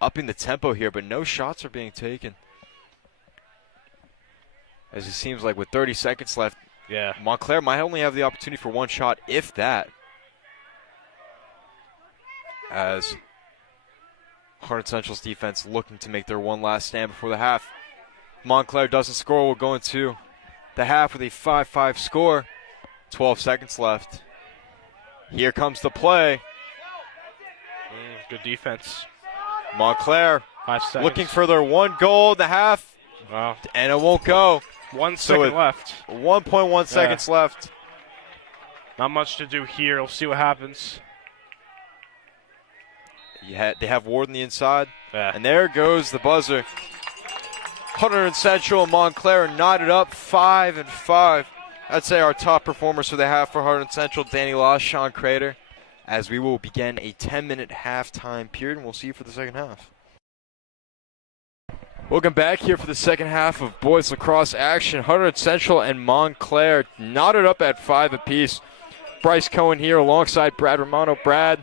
upping the tempo here, but no shots are being taken. As it seems like with 30 seconds left, Montclair might only have the opportunity for one shot, if that. As Hunterdon Central's defense looking to make their one last stand before the half. Montclair doesn't score. We'll go into the half with a 5-5 score. 12 seconds left. Here comes the play. Good defense. Montclair 5 seconds. looking for their 1 goal and a half, Wow. and it won't go. 1 So second left. 1.1 seconds left. Not much to do here. We'll see what happens. They have Ward on the inside, Yeah. and there goes the buzzer. Hunterdon Central and Montclair knotted up 5-5. I'd say our top performers for the half for Hunterdon Central, Danny Loss, Sean Crater, as we will begin a 10-minute halftime period, and we'll see you for the second half. Welcome back here for the second half of boys lacrosse action. Hunterdon Central and Montclair knotted up at 5 apiece. Bryce Cohen here alongside Brad Romano. Brad,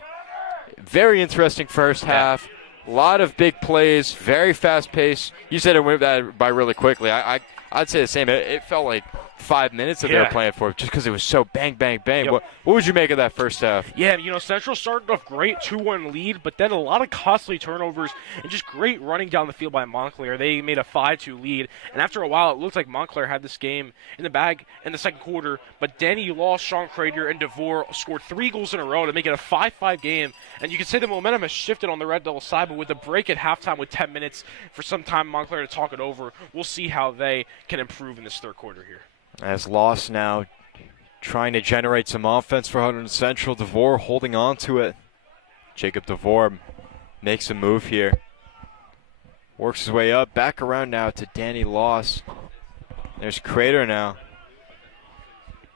very interesting first half. A lot of big plays, very fast pace. You said it went by really quickly. I'd say the same. It felt like 5 minutes that they were playing for, just because it was so bang, bang, bang. Yep. What would you make of that first half? Yeah, Central started off great, 2-1 lead, but then a lot of costly turnovers and just great running down the field by Montclair. They made a 5-2 lead, and after a while, it looked like Montclair had this game in the bag in the second quarter, but Danny Law, Sean Crater, and DeVore scored 3 goals in a row to make it a 5-5 game, and you can say the momentum has shifted on the Red Devil side, but with a break at halftime with 10 minutes for some time Montclair to talk it over, we'll see how they can improve in this third quarter here. As Loss now trying to generate some offense for Hunterdon Central. DeVore holding on to it. Jacob DeVore makes a move here. Works his way up, back around now to Danny Loss. There's Crater now.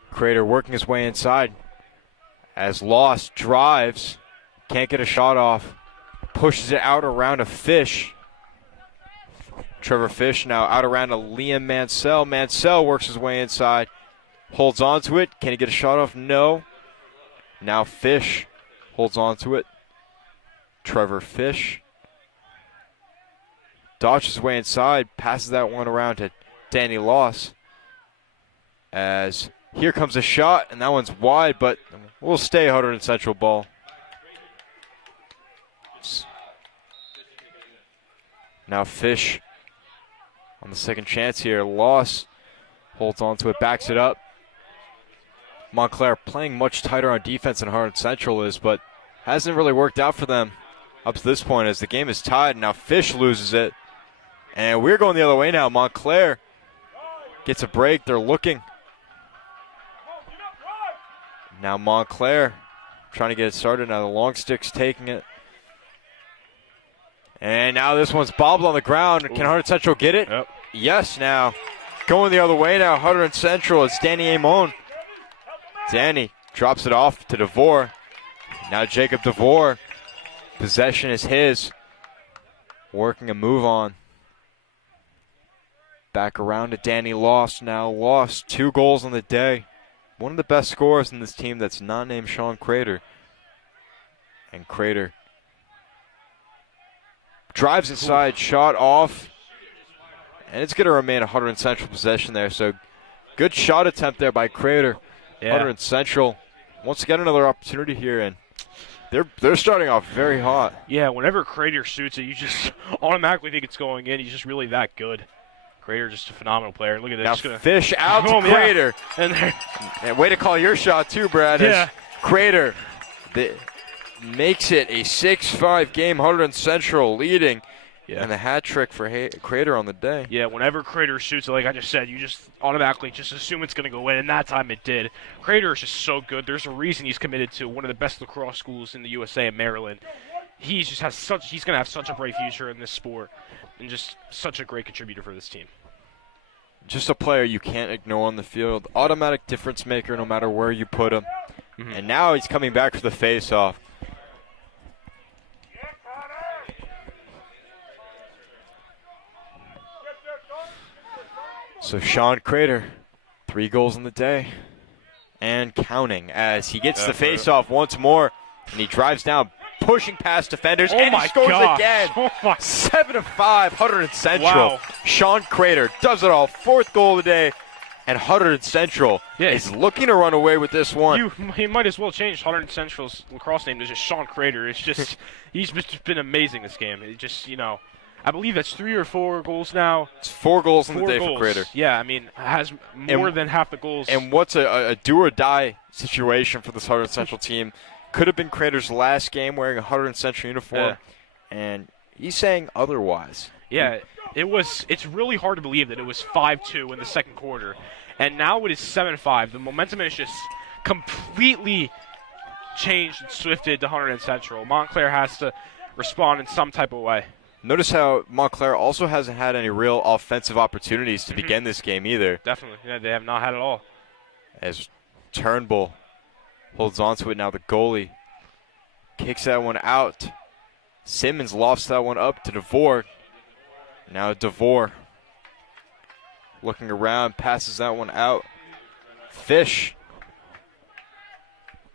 Crater working his way inside. As Loss drives, can't get a shot off. Pushes it out around a Fish. Trevor Fish now out around to Liam Mansell. Mansell works his way inside. Holds on to it. Can he get a shot off? No. Now Fish holds on to it. Trevor Fish dodges his way inside. Passes that one around to Danny Loss. As here comes a shot, and that one's wide, but we'll stay Hunterdon Central ball. Now Fish on the second chance here. Loss holds on to it, backs it up. Montclair playing much tighter on defense than Hunterdon Central is, but hasn't really worked out for them up to this point as the game is tied. Now Fish loses it. And we're going the other way now. Montclair gets a break. They're looking. Now Montclair trying to get it started. Now the long stick's taking it. And now this one's bobbled on the ground. Can Hunterdon Central get it? Yep. Yes, now. Going the other way now. Hunterdon Central. It's Danny Amon. Danny drops it off to DeVore. Now Jacob DeVore. Possession is his. Working a move on. Back around to Danny Loss. Now Loss. 2 goals on the day. One of the best scorers in this team that's not named Sean Crater. And Crater drives inside, shot off, and it's going to remain a Hunterdon Central possession there. So good shot attempt there by Crater. Yeah. Hunterdon Central wants to get another opportunity here, and they're starting off very hot. Yeah, whenever Crater shoots it, you just automatically think it's going in. He's just really that good. Crater just a phenomenal player. Look at this. Now Fish out to Crater. Yeah. And way to call your shot too, Brad. Yeah. Crater makes it a 6-5 game. Hunterdon Central leading. Yeah. And the hat trick for Crater on the day. Yeah, whenever Crater shoots it, like I just said, you just automatically just assume it's going to go in, and that time it did. Crater is just so good. There's a reason he's committed to one of the best lacrosse schools in the USA in Maryland. He's going to have such a bright future in this sport, and just such a great contributor for this team. Just a player you can't ignore on the field. Automatic difference maker no matter where you put him. Mm-hmm. And now he's coming back for the face-off. So Sean Crater, 3 goals in the day and counting as he gets the face-off once more, and he drives down, pushing past defenders, and he scores again. 7-5, Hunterdon Central. Wow. Sean Crater does it all. 4th goal of the day, and Hunterdon Central is looking to run away with this one. You might as well change Hunterdon Central's lacrosse name to just Sean Crater. It's just he's just been amazing this game. It just, I believe that's 3 or 4 goals now. It's 4 goals in the day for Crater. Yeah, I mean, has more than half the goals. And what's a do-or-die situation for this Hunterdon Central team. Could have been Crater's last game wearing a Hunterdon Central uniform. And He's saying otherwise. Yeah, it's really hard to believe that it was 5-2 in the second quarter, and now it is 7-5. The momentum is just completely changed and swifted to Hunterdon Central. Montclair has to respond in some type of way. Notice how Montclair also hasn't had any real offensive opportunities to begin this game either. Definitely. Yeah, they have not had it all. As Turnbull holds on to it now, the goalie kicks that one out. Simmons lofts that one up to DeVore. Now DeVore looking around, passes that one out. Fish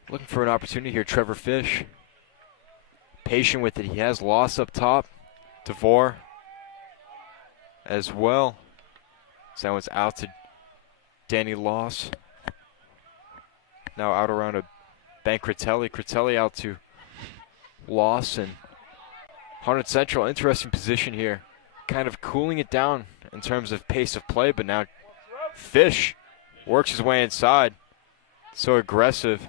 looking for an opportunity here, Trevor Fish. Patient with it, he has loss up top. DeVore as well. So that one's out to Danny Loss. Now out around a Ben Critelli. Critelli out to Loss, and Hunterdon Central, interesting position here. Kind of cooling it down in terms of pace of play, but now Fish works his way inside. So aggressive.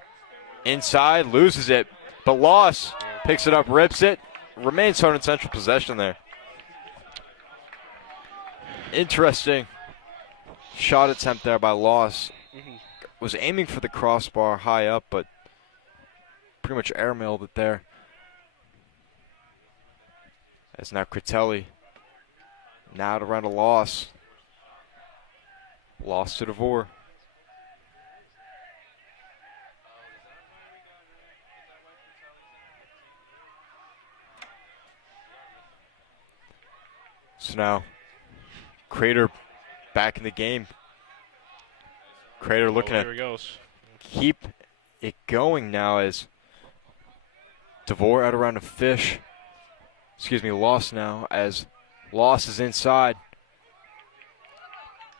Inside, loses it, but Loss picks it up, rips it. Remains Hunterdon Central possession there. Interesting shot attempt there by Loss. Was aiming for the crossbar high up, but pretty much airmailed it there. As now Critelli now to run a Loss. Loss to DeVore. So now, Crater back in the game. Crater looking here he goes. Keep it going now as DeVore out around a Fish. Excuse me, Loss now as Loss is inside.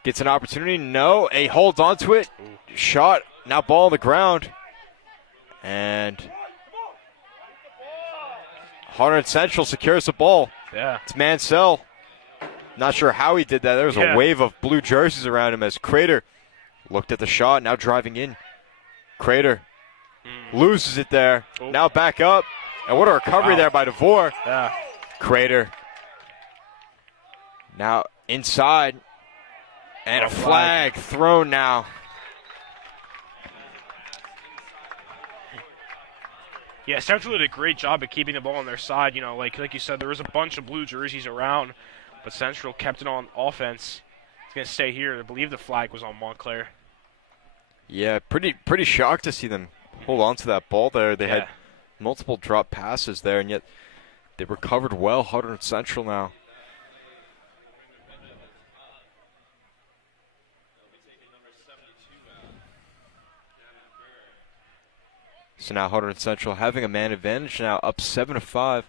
Gets an opportunity. No, he holds on to it. Shot, now ball on the ground. And Hunterdon Central secures the ball. Yeah. It's Mansell. Not sure how he did that. There was a wave of blue jerseys around him as Crater looked at the shot, now driving in. Crater loses it there. Now back up. And what a recovery there by DeVore. Yeah. Crater now inside. And a flag thrown now. Yeah, Central did a great job at keeping the ball on their side. You know, like you said, there was a bunch of blue jerseys around, but Central kept it on offense. It's going to stay here. I believe the flag was on Montclair. Yeah, pretty shocked to see them hold on to that ball there. They had multiple drop passes there, and yet they recovered well. Hunterdon Central now. So now Hunterdon Central having a man advantage now, up 7-5.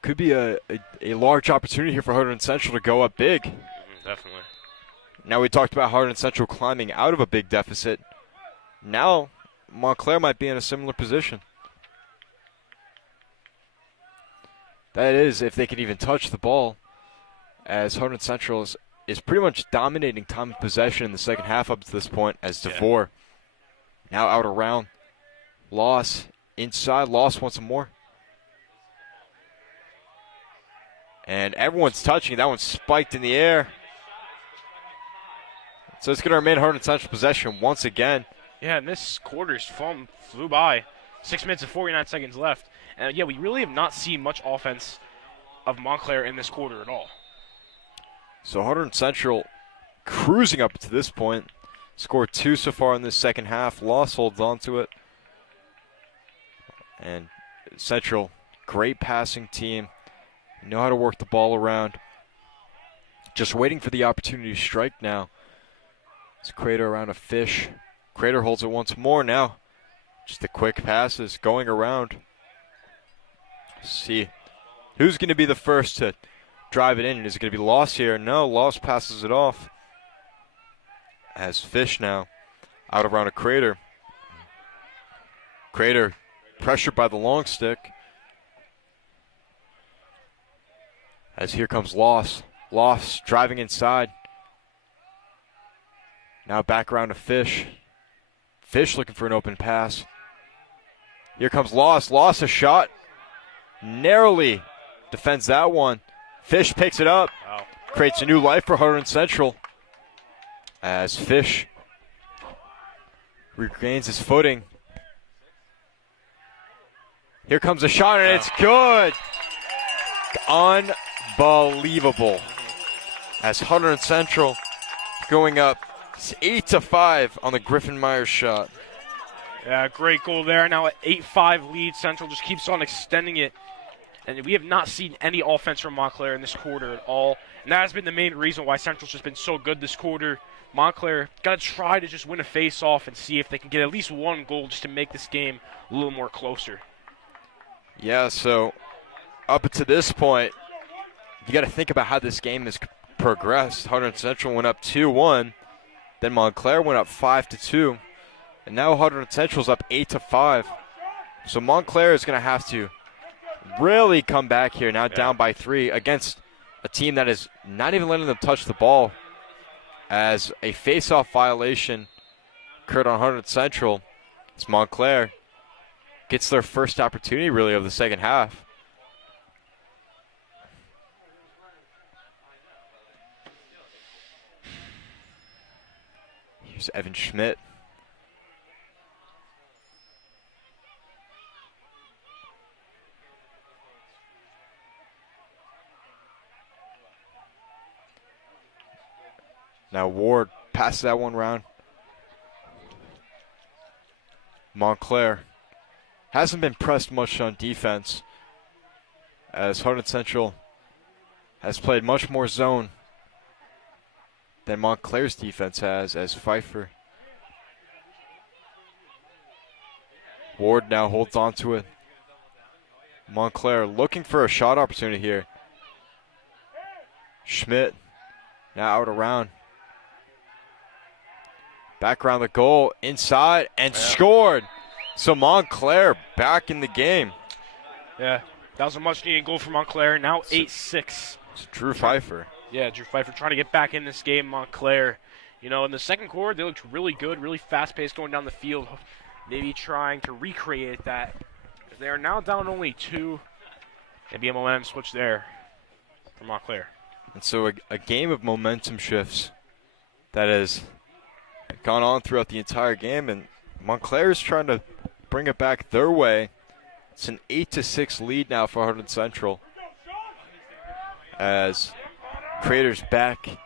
Could be a large opportunity here for Hunterdon Central to go up big. Definitely. Now we talked about Hunterdon Central climbing out of a big deficit. Now Montclair might be in a similar position. That is, if they can even touch the ball, as Hunterdon Central is pretty much dominating time of possession in the second half up to this point, as DeVore now out around. Loss inside, Loss once more. And everyone's touching it. That one's spiked in the air. So it's going to remain Hunterdon Central possession once again. Yeah, and this quarter's flew by. 6 minutes and 49 seconds left. And yeah, we really have not seen much offense of Montclair in this quarter at all. So Hunterdon Central cruising up to this point. Scored 2 so far in this second half. Loss holds on to it. And Central, great passing team. Know how to work the ball around. Just waiting for the opportunity to strike now. It's Crater around a Fish. Crater holds it once more now. Just the quick passes going around. See who's going to be the first to drive it in. Is it going to be Loss here? No, Loss passes it off. As Fish now out around a Crater. Crater pressured by the long stick. As here comes Loss. Loss driving inside. Now back around to Fish. Fish looking for an open pass. Here comes Loss. Loss a shot. Narrowly defends that one. Fish picks it up. Wow. Creates a new life for Hunterdon Central. As Fish regains his footing. Here comes a shot, and it's good. Unbelievable. As Hunterdon Central going up 8-5 on the Griffin Myers shot. Yeah, great goal there. Now at 8-5 lead. Central just keeps on extending it. And we have not seen any offense from Montclair in this quarter at all. And that has been the main reason why Central's just been so good this quarter. Montclair got to try to just win a face-off and see if they can get at least one goal just to make this game a little more closer. Yeah, so up to this point, you got to think about how this game has progressed. Hunterdon Central went up 2-1. Then Montclair went up 5-2. And now Hunterdon Central's up 8-5. So Montclair is going to have to really come back here, now down by 3 against a team that is not even letting them touch the ball, as a face-off violation occurred on Hunterdon Central. It's Montclair gets their first opportunity really of the second half. Here's Evan Schmidt. Now Ward passes that one round. Montclair hasn't been pressed much on defense, as Hunterdon Central has played much more zone than Montclair's defense has, as Pfeiffer. Ward now holds on to it. Montclair looking for a shot opportunity here. Schmidt now out around. Back around the goal, inside, and scored. So Montclair back in the game. Yeah, that was a much-needed goal for Montclair. Now 8-6. It's Drew Pfeiffer. Yeah, Drew Pfeiffer trying to get back in this game. Montclair, you know, in the second quarter, they looked really good, really fast-paced going down the field. Maybe trying to recreate that. They are now down only 2. Maybe a momentum switch there for Montclair. And so a game of momentum shifts that has gone on throughout the entire game, and Montclair is trying to bring it back their way. It's an 8-6 lead now for Hunterdon Central, as Crater's back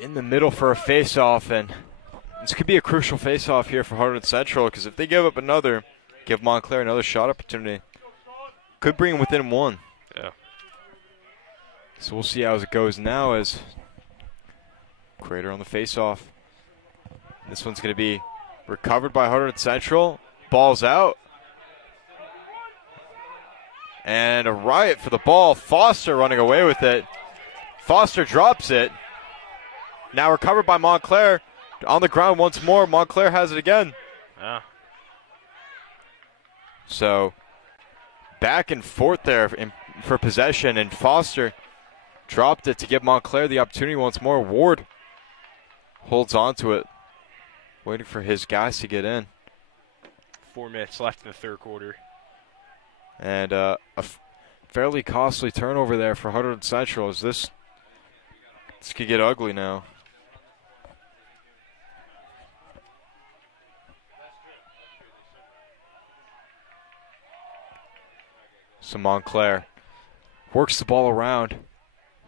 in the middle for a face-off, and this could be a crucial face-off here for Hunterdon Central, because if they give up another, give Montclair another shot opportunity, could bring them within 1. Yeah. So we'll see how it goes now, as Crater on the face-off. This one's going to be recovered by Hunterdon Central. Ball's out. And a riot for the ball. Foster running away with it. Foster drops it. Now recovered by Montclair. On the ground once more. Montclair has it again. Yeah. So back and forth there for possession, and Foster dropped it to give Montclair the opportunity once more. Ward holds on to it, waiting for his guys to get in. 4 minutes left in the third quarter. And a fairly costly turnover there for Hunterdon Central, as this could get ugly now. So Montclair works the ball around,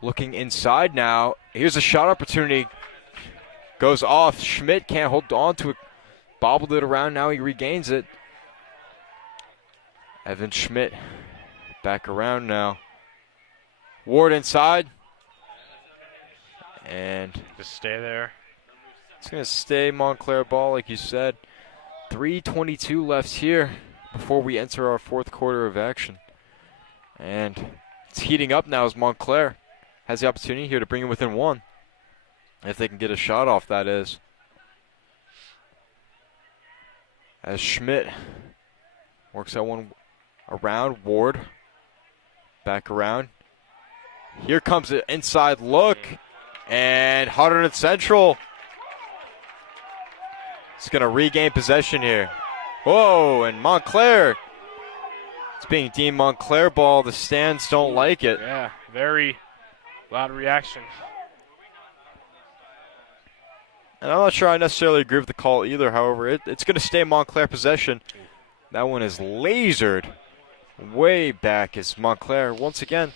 looking inside now. Here's a shot opportunity. Goes off. Schmidt can't hold on to it. Bobbled it around. Now he regains it. Evan Schmidt back around now. Ward inside. And Just stay there. it's going to stay Montclair ball, like you said. 3:22 left here before we enter our fourth quarter of action. And it's heating up now as Montclair has the opportunity here to bring it within 1. If they can get a shot off, that is. As Schmidt works that one around. Ward back around. Here comes an inside look. And Hunterdon Central is going to regain possession here. Whoa, and Montclair It's being deemed Montclair ball. The stands don't like it. Yeah, very loud reaction. And I'm not sure I necessarily agree with the call either. However, it's going to stay Montclair possession. That one is lasered way back as Montclair once again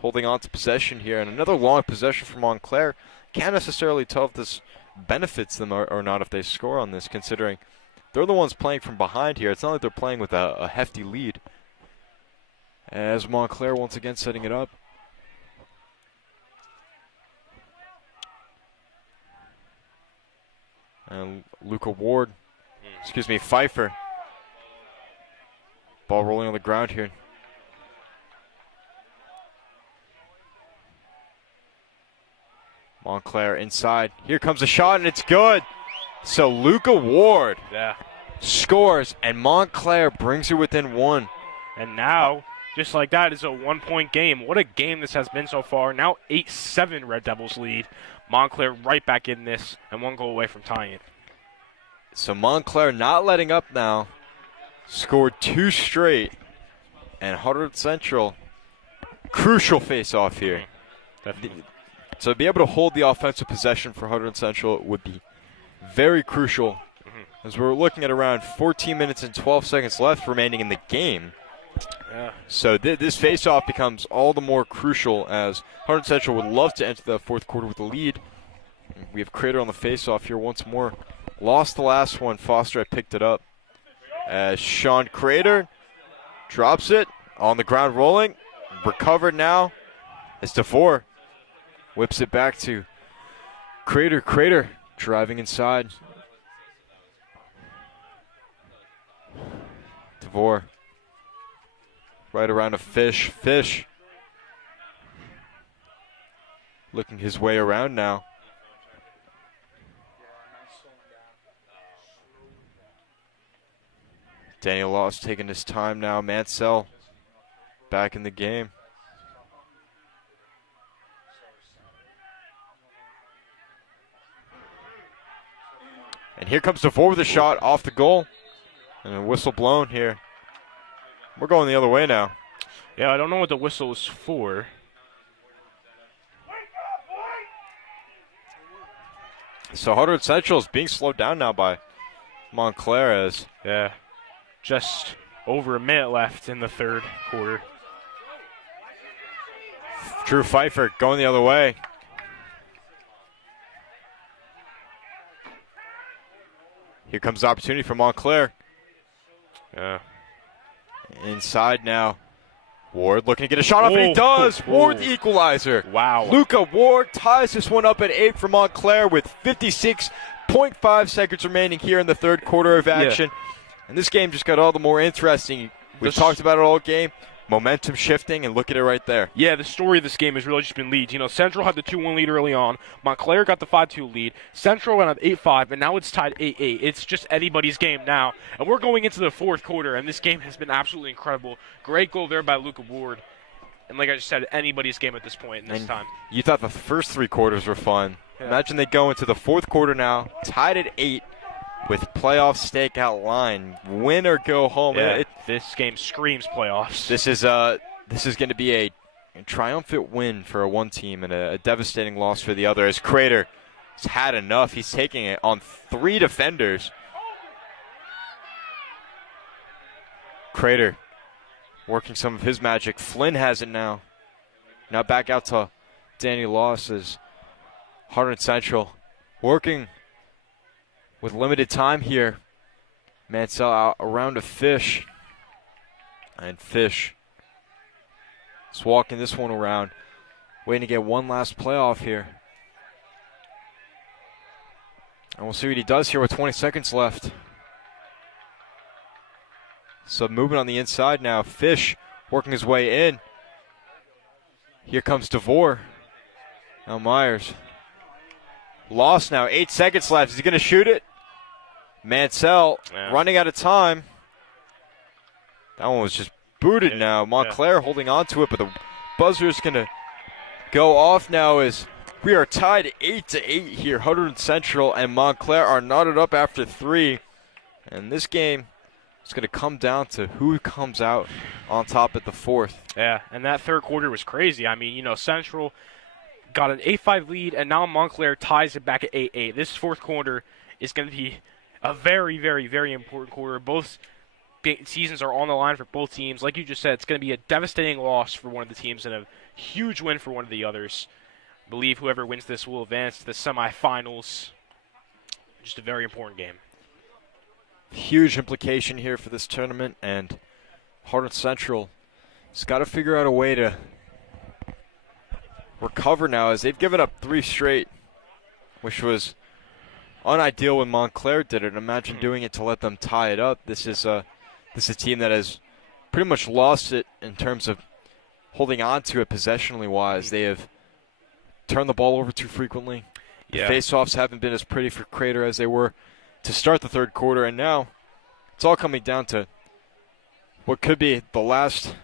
holding on to possession here. And another long possession for Montclair. Can't necessarily tell if this benefits them or not if they score on this, considering they're the ones playing from behind here. It's not like they're playing with a hefty lead. As Montclair once again setting it up. And Pfeiffer. Ball rolling on the ground here. Montclair inside. Here comes a shot, and it's good. So Luca Ward scores, and Montclair brings it within one. And now, just like that, is a 1-point game. What a game this has been so far. Now 8-7 Red Devils lead. Montclair right back in this and 1 goal away from tying it. So Montclair not letting up now. Scored 2 straight. And Hunterdon Central, crucial face-off here. Definitely. So to be able to hold the offensive possession for Hunterdon Central would be very crucial. As we're looking at around 14 minutes and 12 seconds left remaining in the game. Yeah. So this face-off becomes all the more crucial as Hunterdon Central would love to enter the fourth quarter with a lead. We have Crater on the face-off here once more. Lost the last one. Foster had picked it up. As Sean Crater drops it on the ground rolling. Recovered now as DeVore whips it back to Crater. Crater driving inside. DeVore. Right around a Fish. Fish looking his way around now. Daniel Laws taking his time now. Mansell back in the game. And here comes DeVore with a shot off the goal. And a whistle blown here. We're going the other way now. Yeah, I don't know what the whistle was for. So Hunterdon Central is being slowed down now by Montclair as just over a minute left in the third quarter. Drew Pfeiffer going the other way. Here comes the opportunity for Montclair. Yeah. Inside now. Ward looking to get a shot off, and he does. Ward the equalizer. Wow. Luca Ward ties this one up at 8 for Montclair with 56.5 seconds remaining here in the third quarter of action. And this game just got all the more interesting. We've talked about it all game. Momentum shifting, and look at it right there. Yeah, the story of this game has really just been leads. You know, Central had the 2-1 lead early on. Montclair got the 5-2 lead. Central went up 8-5, and now it's tied 8-8. It's just anybody's game now. And we're going into the fourth quarter, and this game has been absolutely incredible. Great goal there by Luca Ward. And like I just said, anybody's game at this point in this time. You thought the first 3 quarters were fun. Yeah. Imagine they go into the fourth quarter now, tied at 8. With playoff stakeout line, win or go home. Yeah, this game screams playoffs. This is going to be a triumphant win for one team and a devastating loss for the other. As Crater has had enough, he's taking it on 3 defenders. Crater working some of his magic. Flynn has it now. Now back out to Danny Loss as Hunterdon Central working with limited time here. Mansell out around a Fish. And Fish is walking this one around. Waiting to get one last playoff here. And we'll see what he does here with 20 seconds left. So moving on the inside now. Fish working his way in. Here comes DeVore. Now Myers. Lost now. 8 seconds left. Is he going to shoot it? Mansell running out of time. That one was just booted now. Montclair holding on to it, but the buzzer is going to go off now as we are tied 8-8 here. Hunterdon Central and Montclair are knotted up after 3. And this game It's going to come down to who comes out on top at the fourth. Yeah, and that third quarter was crazy. I mean, Central got an 8-5 lead, and now Montclair ties it back at 8-8. This fourth quarter is going to be a very, very, very important quarter. Both seasons are on the line for both teams. Like you just said, it's going to be a devastating loss for one of the teams and a huge win for one of the others. I believe whoever wins this will advance to the semifinals. Just a very important game. Huge implication here for this tournament, and Hunterdon Central has got to figure out a way to recover now, as they've given up 3 straight, which was unideal when Montclair did it. Imagine doing it to let them tie it up. This is a team that has pretty much lost it in terms of holding on to it possessionally wise. They have turned the ball over too frequently. The face-offs haven't been as pretty for Crater as they were to start the third quarter, and now it's all coming down to what could be the last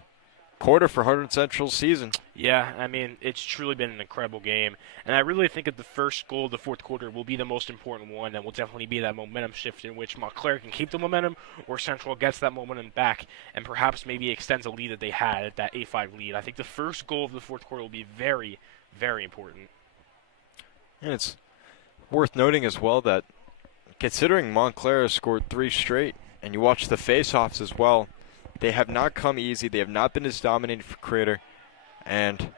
quarter for Hunterdon Central's season. Yeah, I mean, it's truly been an incredible game, and I really think that the first goal of the fourth quarter will be the most important one, and will definitely be that momentum shift in which Montclair can keep the momentum, or Central gets that momentum back, and perhaps maybe extends a lead that they had at that 8-5 lead. I think the first goal of the fourth quarter will be very, very important. And it's worth noting as well that considering Montclair has scored 3 straight, and you watch the face-offs as well, they have not come easy. They have not been as dominating for Crater. And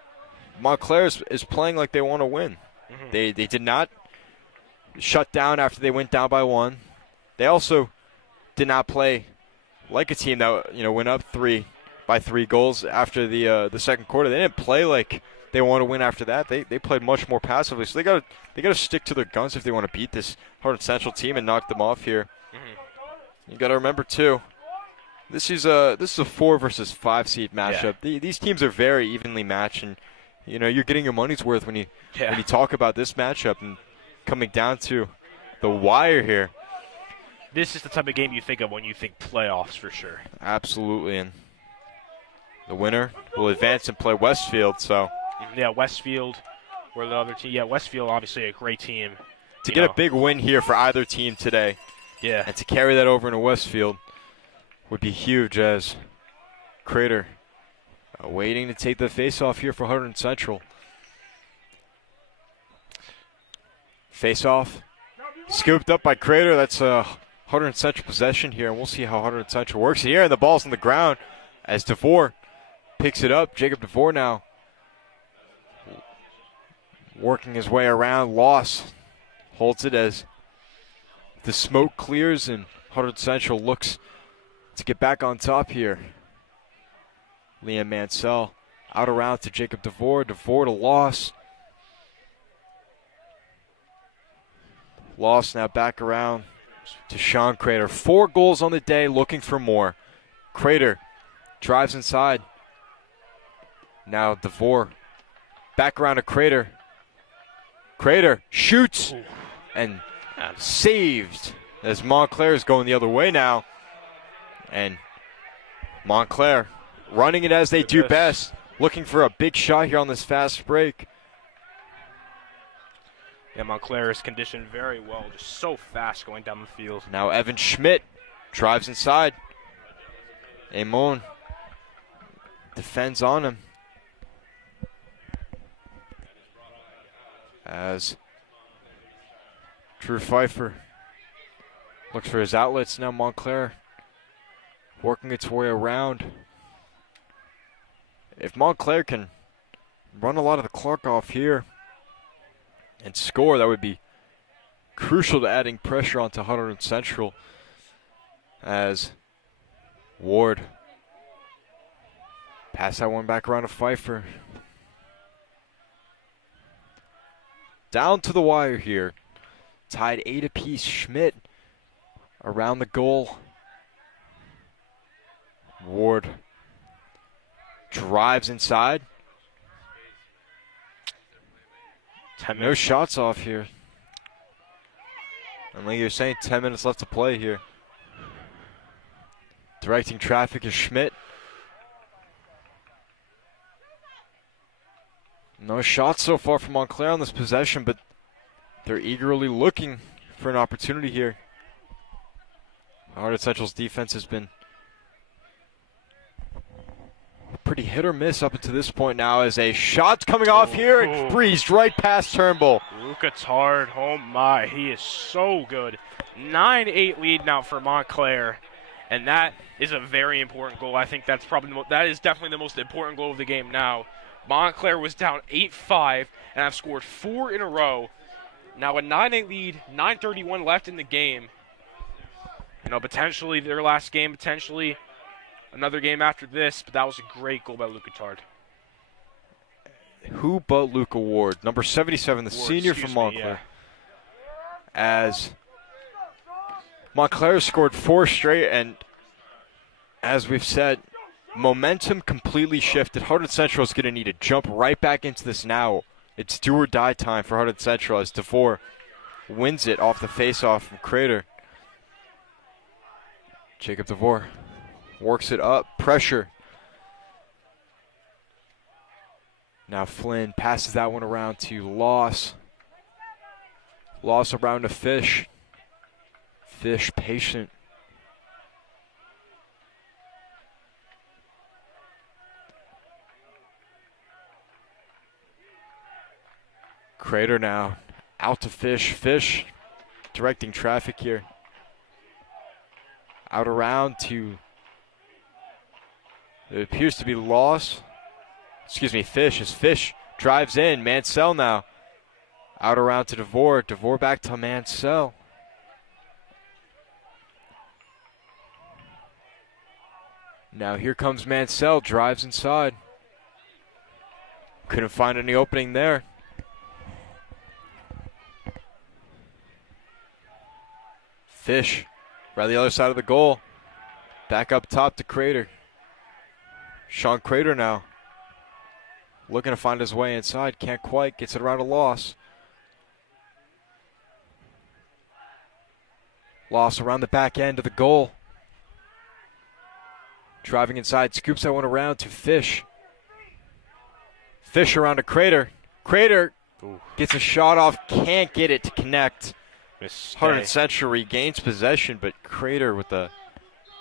Montclair is playing like they want to win. Mm-hmm. They did not shut down after they went down by 1. They also did not play like a team that went up 3 goals after the second quarter. They didn't play like they want to win after that. They played much more passively. So they got to stick to their guns if they want to beat this Hunterdon Central team and knock them off here. Mm-hmm. You got to remember too, this is a 4 versus 5 seed matchup. Yeah. These teams are very evenly matched, and you're getting your money's worth when you talk about this matchup and coming down to the wire here. This is the type of game you think of when you think playoffs for sure. Absolutely, and the winner will advance and play Westfield. So yeah, Westfield or the other team. Yeah, Westfield obviously a great team. To get a big win here for either team today, and to carry that over into Westfield would be huge, as Crater waiting to take the face-off here for Hunterdon Central. Face-off scooped up by Crater. That's a Hunterdon Central possession here, and we'll see how Hunterdon Central works here. And the ball's on the ground as DeVore picks it up. Jacob DeVore now working his way around. Loss holds it as the smoke clears, and Hunterdon Central looks to get back on top here. Liam Mansell out around to Jacob DeVore. DeVore to Loss. Loss now back around to Sean Crater. 4 goals on the day, looking for more. Crater drives inside. Now DeVore back around to Crater. Crater shoots and saved as Montclair is going the other way now. And Montclair running it as they do best, looking for a big shot here on this fast break. Yeah, Montclair is conditioned very well, just so fast going down the field. Now Evan Schmidt drives inside. Amon defends on him, as Drew Pfeiffer looks for his outlets. Now Montclair working its way around. If Montclair can run a lot of the clock off here and score, that would be crucial to adding pressure onto Hunterdon Central, as Ward pass that one back around to Pfeiffer. Down to the wire here. Tied 8 apiece. Schmidt around the goal. Ward drives inside. No shots off here. And like you're saying, 10 minutes left to play here. Directing traffic is Schmidt. No shots so far from Montclair on this possession, but they're eagerly looking for an opportunity here. Hunterdon Central's defense has been pretty hit or miss up until this point now as a shot's coming off here. It breezed right past Turnbull. Lucatard, oh my, he is so good. 9-8 lead now for Montclair, and that is a very important goal. I think that's probably that is definitely the most important goal of the game now. Montclair was down 8-5 and have scored 4 in a row. Now a 9-8 lead, 9:31 left in the game. You know, potentially their last game, potentially another game after this, but that was a great goal by Lucatard. Who but Luca Ward, number 77, the Ward, senior from Montclair. Yeah. As Montclair scored 4 straight, and as we've said, momentum completely shifted. Hunterdon Central is going to need to jump right back into this now. It's do or die time for Hunterdon Central as DeVore wins it off the face-off from Crater. Jacob DeVore works it up, pressure. Now Flynn passes that one around to Loss. Loss around to Fish. Fish patient. Crater now out to Fish. Fish directing traffic here. Out around to, it appears to be Loss. Excuse me, Fish. As Fish drives in. Mansell now. Out around to DeVore. DeVore back to Mansell. Now here comes Mansell. Drives inside. Couldn't find any opening there. Fish right the other side of the goal. Back up top to Crater. Sean Crater now. Looking to find his way inside. Can't quite. Gets it around a Loss. Loss around the back end of the goal. Driving inside. Scoops that one around to Fish. Fish around to Crater. Crater gets a shot off. Can't get it to connect. Hunterdon Central regains possession, but Crater with a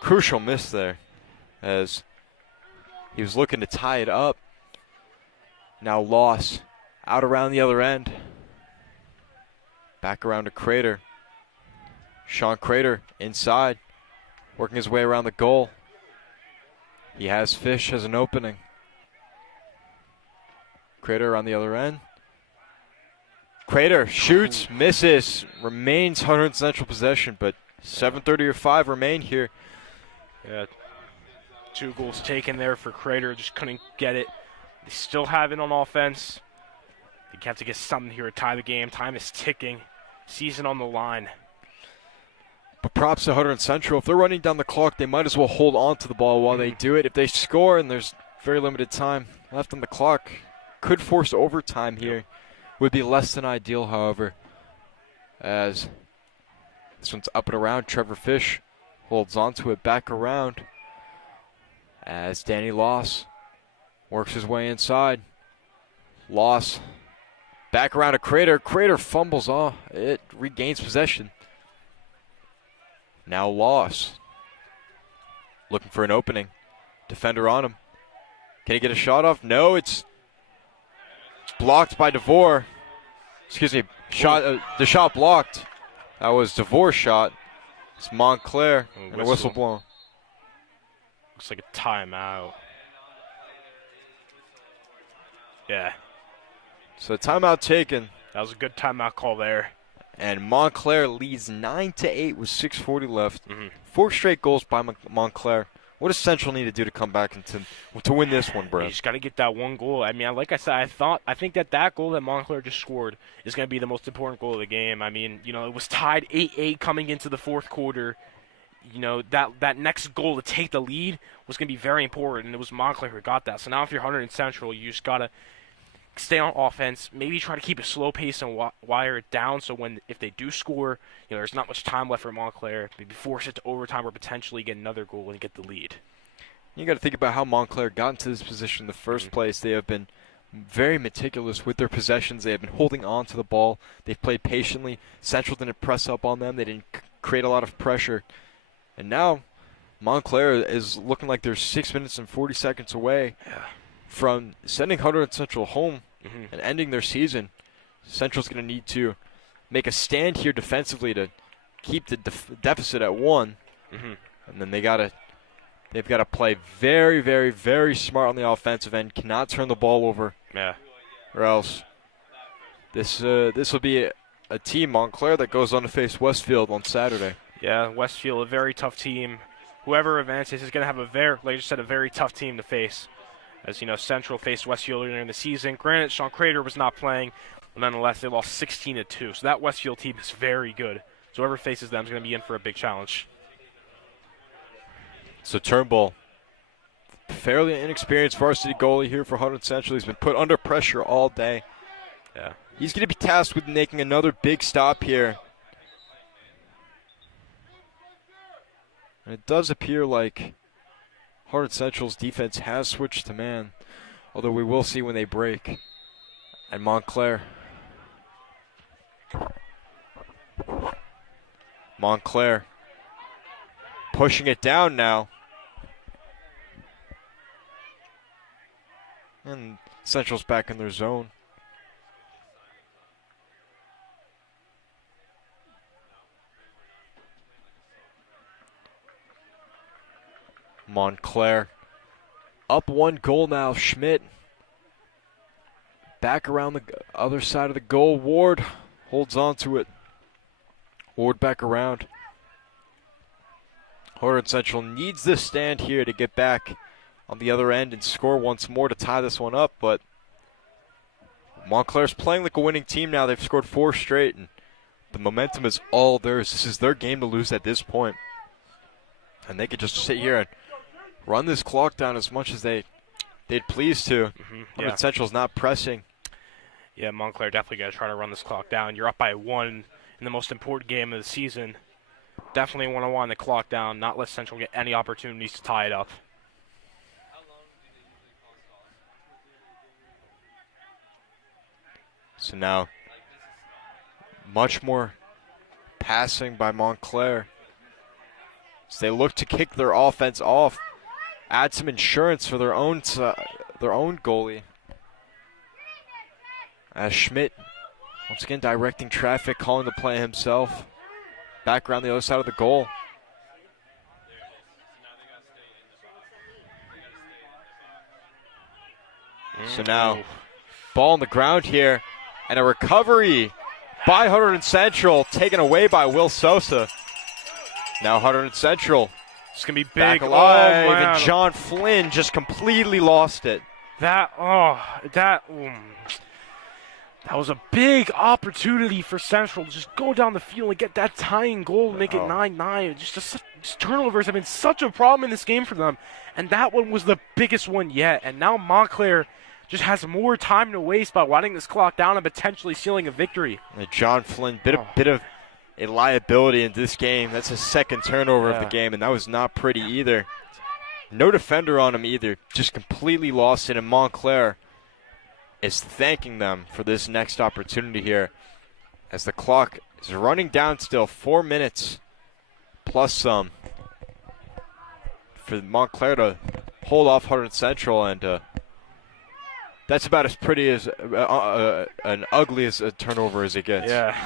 crucial miss there as he was looking to tie it up. Now Loss out around the other end. Back around to Crater. Sean Crater inside, working his way around the goal. He has Fish as an opening. Crater on the other end. Crater shoots, misses, remains Hunterdon Central possession, but 7:30 remain here. Yeah, 2 goals taken there for Crater, just couldn't get it. They still have it on offense. They have to get something here to tie the game. Time is ticking. Season on the line. But props to Hunterdon Central. If they're running down the clock, they might as well hold on to the ball while they do it. If they score and there's very limited time left on the clock, could force overtime here. Would be less than ideal, however, as this one's up and around. Trevor Fish holds on to it back around as Danny Loss works his way inside. Loss back around to Crater. Crater fumbles off. It regains possession. Now Loss looking for an opening. Defender on him. Can he get a shot off? No, it's blocked by DeVore. Excuse me, the shot blocked. That was DeVore's shot. It's Montclair and a whistle blown. Looks like a timeout. Yeah. So timeout taken. That was a good timeout call there. And Montclair leads 9-8 with 6:40 left. 4 straight goals by Montclair. What does Central need to do to come back and to win this one, bro? You just got to get that one goal. I mean, like I said, I think that goal that Montclair just scored is going to be the most important goal of the game. I mean, you know, it was tied 8-8 coming into the 4th quarter. You know, that next goal to take the lead was going to be very important, and it was Montclair who got that. So now if you're Hunterdon Central, you just got to stay on offense, maybe try to keep a slow pace and wire it down so if they do score, you know, there's not much time left for Montclair. Maybe force it to overtime or potentially get another goal and get the lead. You got to think about how Montclair got into this position in the first place. They have been very meticulous with their possessions. They have been holding on to the ball. They've played patiently. Central didn't press up on them. They didn't create a lot of pressure. And now Montclair is looking like they're 6 minutes and 40 seconds away from sending Hunterdon Central home and ending their season. Central's going to need to make a stand here defensively to keep the deficit at 1. And then they've got to play very, very, very smart on the offensive end. Cannot turn the ball over. Yeah. Or else this will be a team, Montclair, that goes on to face Westfield on Saturday. Yeah, Westfield, a very tough team. Whoever advances is going to have like you said, a very tough team to face. As you know, Central faced Westfield earlier in the season. Granted, Sean Crater was not playing, but nonetheless, they lost 16-2. So that Westfield team is very good. So whoever faces them is going to be in for a big challenge. So Turnbull, fairly inexperienced varsity goalie here for Hunterdon Central. He's been put under pressure all day. Yeah. He's going to be tasked with making another big stop here. And it does appear like Hunterdon Central's defense has switched to man, although we will see when they break. And Montclair pushing it down now. And Central's back in their zone. Montclair up 1 goal now. Schmidt back around the other side of the goal. Ward holds on to it. Ward back around. Hunterdon Central needs this stand here to get back on the other end and score once more to tie this one up, but Montclair's playing like a winning team now. They've scored 4 straight, and the momentum is all theirs. This is their game to lose at this point. And they could just sit here and run this clock down as much as they'd please to. Hunterdon Central's not pressing. Yeah, Montclair definitely got to try to run this clock down. You're up by 1 in the most important game of the season. Definitely want to wind the clock down, not let Central get any opportunities to tie it up. So now, much more passing by Montclair. So they look to kick their offense off, add some insurance for their own goalie. As Schmidt, once again directing traffic, calling the play himself. Back around the other side of the goal. So now, ball on the ground here, and a recovery by Hunterdon Central, taken away by Will Sosa. Now Hunterdon Central, It's going to be back big. alive, Oh, man. and John Flynn just completely lost it. That was a big opportunity for Central to just go down the field and get that tying goal and make it 9-9. Just turnovers have been such a problem in this game for them, and that one was the biggest one yet. And now Montclair just has more time to waste by winding this clock down and potentially sealing a victory. And John Flynn, bit of a liability in this game. That's his second turnover of the game, and that was not pretty either. No defender on him either. Just completely lost it, and Montclair is thanking them for this next opportunity here as the clock is running down still. 4 minutes plus some for Montclair to hold off Hunterdon Central, and that's about as pretty as an ugly as a turnover as it gets. Yeah.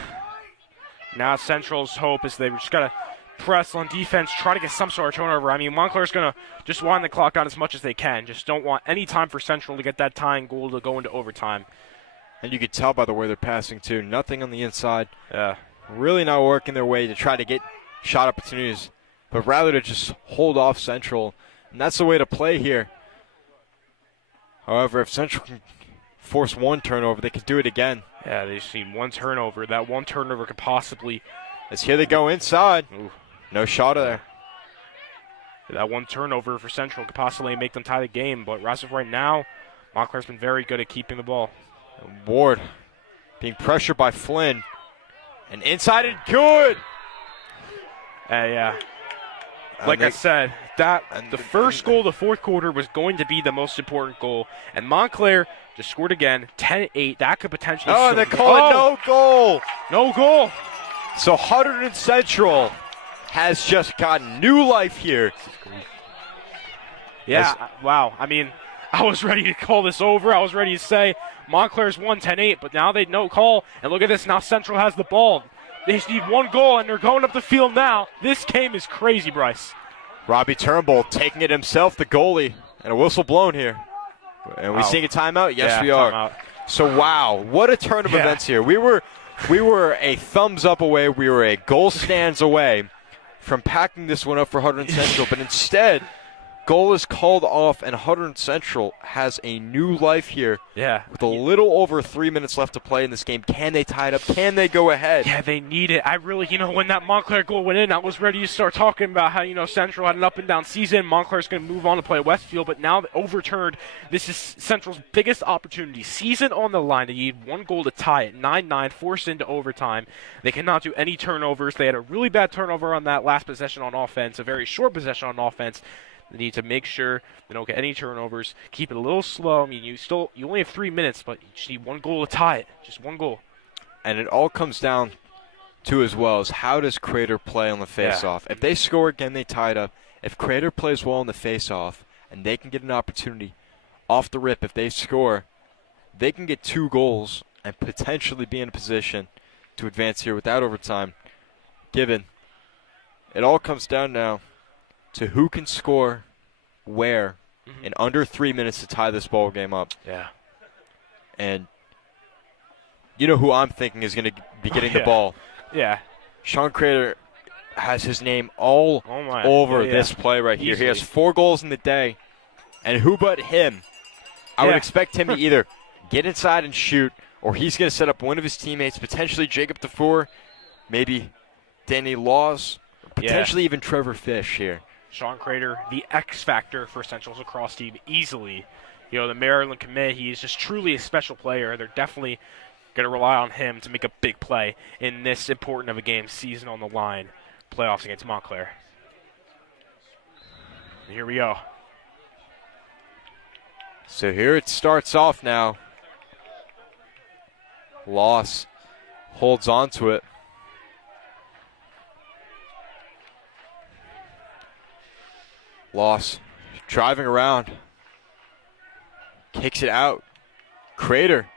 Now Central's hope is they've just got to press on defense, try to get some sort of turnover. I mean, Montclair's going to just wind the clock down as much as they can. Just don't want any time for Central to get that tying goal to go into overtime. And you could tell by the way they're passing, too. Nothing on the inside. Yeah. Really not working their way to try to get shot opportunities, but rather to just hold off Central. And that's the way to play here. However, if Central can force one turnover, they can do it again. Yeah, they've seen one turnover. That one turnover could possibly... As here they go inside. Ooh. No shot of there. That one turnover for Central could possibly make them tie the game, but as of right now, Montclair's been very good at keeping the ball. Ward being pressured by Flynn. And inside and good! Yeah. Like I said, the first goal of the fourth quarter was going to be the most important goal, and Montclair just scored again, 10-8. That could potentially... they call it no goal! No goal! So Hunterdon Central has just gotten new life here. Yeah, wow. I mean, I was ready to call this over. I was ready to say Montclair's won 10-8, but now they no call. And look at this. Now Central has the ball. They just need one goal, and they're going up the field now. This game is crazy, Bryce. Robbie Turnbull taking it himself, the goalie, and a whistle blown here. And we seeing a timeout? Yes, we are. Timeout. So, wow, what a turn of events here. We were a thumbs up away. We were a goal stands away from packing this one up for Hunterdon Central, but instead, goal is called off, and Hunterdon Central has a new life here. Yeah. With a little over 3 minutes left to play in this game. Can they tie it up? Can they go ahead? Yeah, they need it. I really, when that Montclair goal went in, I was ready to start talking about how, Central had an up-and-down season. Montclair's going to move on to play Westfield, but now overturned. This is Central's biggest opportunity. Season on the line. They need one goal to tie it. 9-9, forced into overtime. They cannot do any turnovers. They had a really bad turnover on that last possession on offense, a very short possession on offense. They need to make sure they don't get any turnovers. Keep it a little slow. I mean, you only have 3 minutes, but you just need one goal to tie it. Just one goal. And it all comes down to, as well, is how does Crater play on the face-off? If they score again, they tie it up. If Crater plays well on the face-off and they can get an opportunity off the rip, if they score, they can get 2 goals and potentially be in a position to advance here without overtime. Given it all comes down now to who can score where in under 3 minutes to tie this ball game up. Yeah. And you know who I'm thinking is going to be getting the ball. Yeah. Sean Crater has his name all over this play right here. Easily. He has 4 goals in the day. And who but him? I would expect him to either get inside and shoot, or he's going to set up one of his teammates, potentially Jacob DeFore, maybe Danny Laws, potentially even Trevor Fish here. Sean Crater, the X factor for Central's lacrosse team, easily. The Maryland commit, he is just truly a special player. They're definitely going to rely on him to make a big play in this important of a game, season on the line, playoffs against Montclair. And here we go. So here it starts off now. Loss holds on to it. Loss driving around, kicks it out. Crater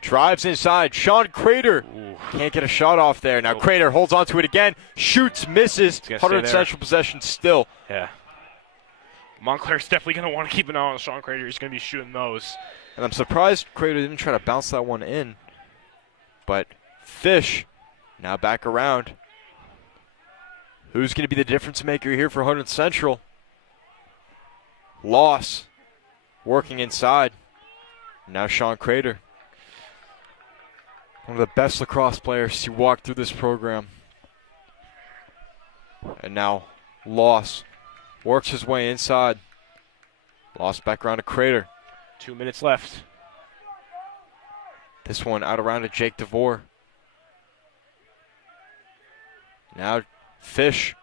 drives inside. Sean Crater can't get a shot off there. Now Crater holds on to it again, shoots, misses. Hunterdon Central possession still. Yeah. Montclair's definitely going to want to keep an eye on Sean Crater. He's going to be shooting those. And I'm surprised Crater didn't try to bounce that one in. But Fish now back around. Who's going to be the difference maker here for Hunterdon Central? Loss working inside. Now Sean Crater, one of the best lacrosse players to walk through this program. And now Loss works his way inside. Loss back around to Crater. 2 minutes left. This one out around to Jake DeVore. Now Fish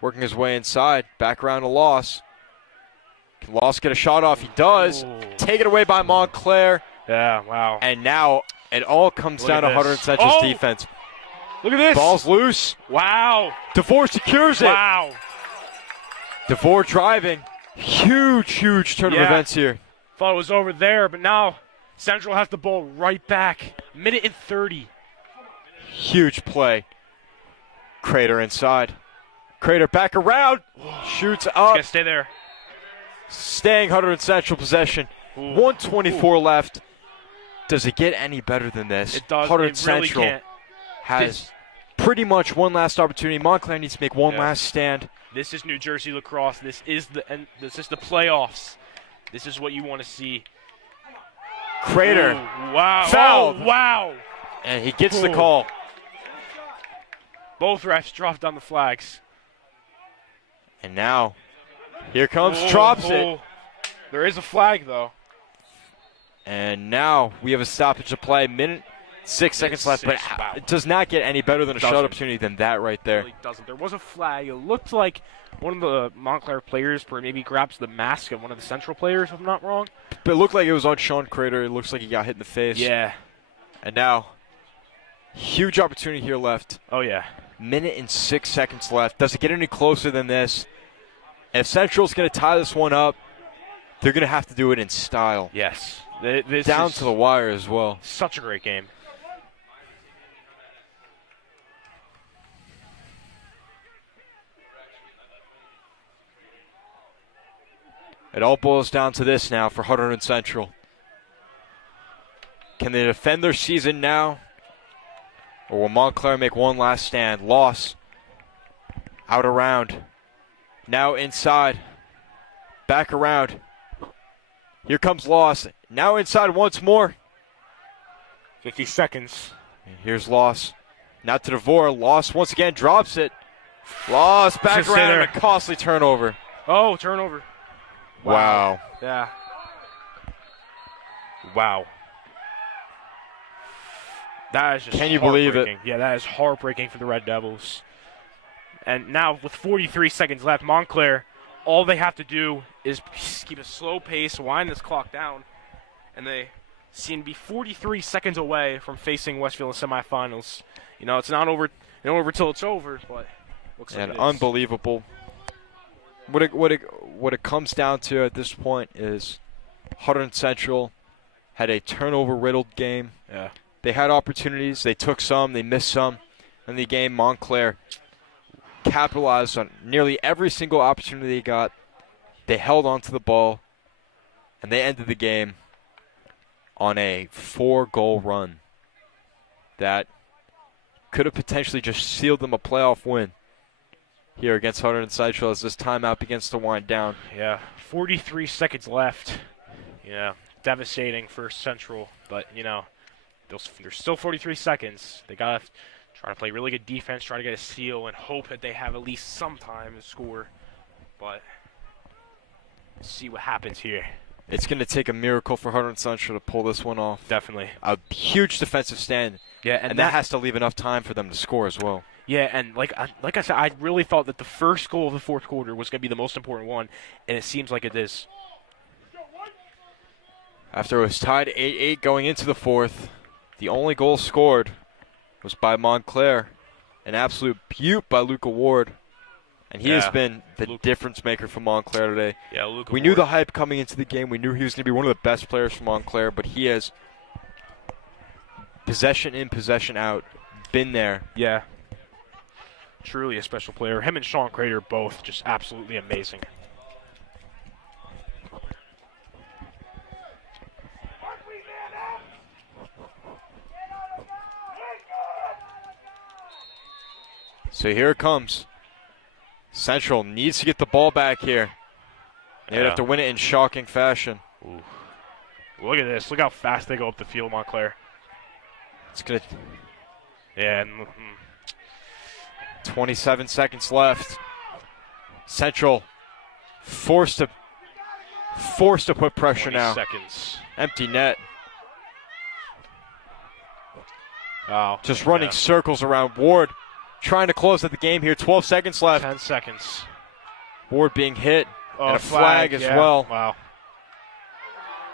working his way inside. Back around to Loss. Can Loss get a shot off? He does. Taken away by Montclair. Yeah, wow. And now it all comes down to Hunterdon Central's defense. Look at this. Ball's loose. Wow. DeVore secures it. Wow. DeVore driving. Huge turn of events here. Thought it was over there, but now Central has the ball right back. Minute and 30. Huge play. Crater inside. Crater back around. Shoots up. Gotta stay there. Staying Hunterdon Central possession. 1:24 left. Does it get any better than this? It does. Hunterdon It really Central can't. has pretty much one last opportunity. Montclair needs to make one last stand. This is New Jersey lacrosse. This is the playoffs. This is what you want to see. Crater. Ooh, wow. Fouled. Oh, wow. And he gets the call. Both refs dropped down the flags. And now, here comes, drops it. There is a flag, though. And now we have a stoppage of play. Minute, 6 seconds left, but it does not get any better than a shot opportunity than that right there. It really doesn't. There was a flag. It looked like one of the Montclair players maybe grabs the mask of one of the Central players, if I'm not wrong. But it looked like it was on Sean Crater. It looks like he got hit in the face. Yeah. And now, huge opportunity here left. Oh, yeah. minute and 6 seconds left. Does it get any closer than this? If Central's going to tie this one up, they're going to have to do it in style. Yes. This Down is to the wire as well. such a great game. It all boils down to this now for Hunterdon Central. Can they defend their season now? Or will Montclair make one last stand? Loss. Out around. Now inside. Back around. Here comes Loss. Now inside once more. 50 seconds. And here's Loss. Now to DeVore. Loss once again drops it. Loss back Just stay around there. and a costly turnover. Oh, turnover. Wow. Yeah. Wow. That is just Can you believe it? heartbreaking. Yeah, that is heartbreaking for the Red Devils. And now with 43 seconds left, Montclair, all they have to do is keep a slow pace, wind this clock down, and they seem to be 43 seconds away from facing Westfield in semifinals. You know, it's not over till it's over, but looks like And it is. unbelievable. What it comes down to at this point is Hunterdon Central had a turnover-riddled game. Yeah. They had opportunities. They took some. They missed some. In the game, Montclair capitalized on nearly every single opportunity they got. They held on to the ball, and they ended the game on a 4-goal run that could have potentially just sealed them a playoff win here against Hunterdon Central as this timeout begins to wind down. Yeah, 43 seconds left. Yeah, devastating for Central, but, you know, there's still 43 seconds. They got to try to play really good defense, try to get a steal, and hope that they have at least some time to score. But let's see what happens here. It's going to take a miracle for Hunterdon Central to pull this one off. Definitely. A huge defensive stand, Yeah, and that has to leave enough time for them to score as well. Yeah, and like I said, I really thought that the first goal of the fourth quarter was going to be the most important one, and it seems like it is. After it was tied 8-8 going into the fourth, the only goal scored was by Montclair. An absolute beaut by Luca Ward. And he has been the difference maker for Montclair today. Yeah, Luca We knew the hype coming into the game. We knew he was going to be one of the best players for Montclair, but he has possession in, possession out, been there. Yeah. Truly a special player. Him and Sean Crater both just absolutely amazing. So here it comes. Central needs to get the ball back here. They'd have to win it in shocking fashion. Ooh. Look at this. Look how fast they go up the field, Montclair. It's going to... Yeah. And, 27 seconds left. Central forced to put pressure 20 now. seconds. Empty net. Oh, Just running circles around Ward. Trying to close out the game here. 12 seconds left. 10 seconds. Ward being hit. Oh, and a flag as yeah. well. Wow.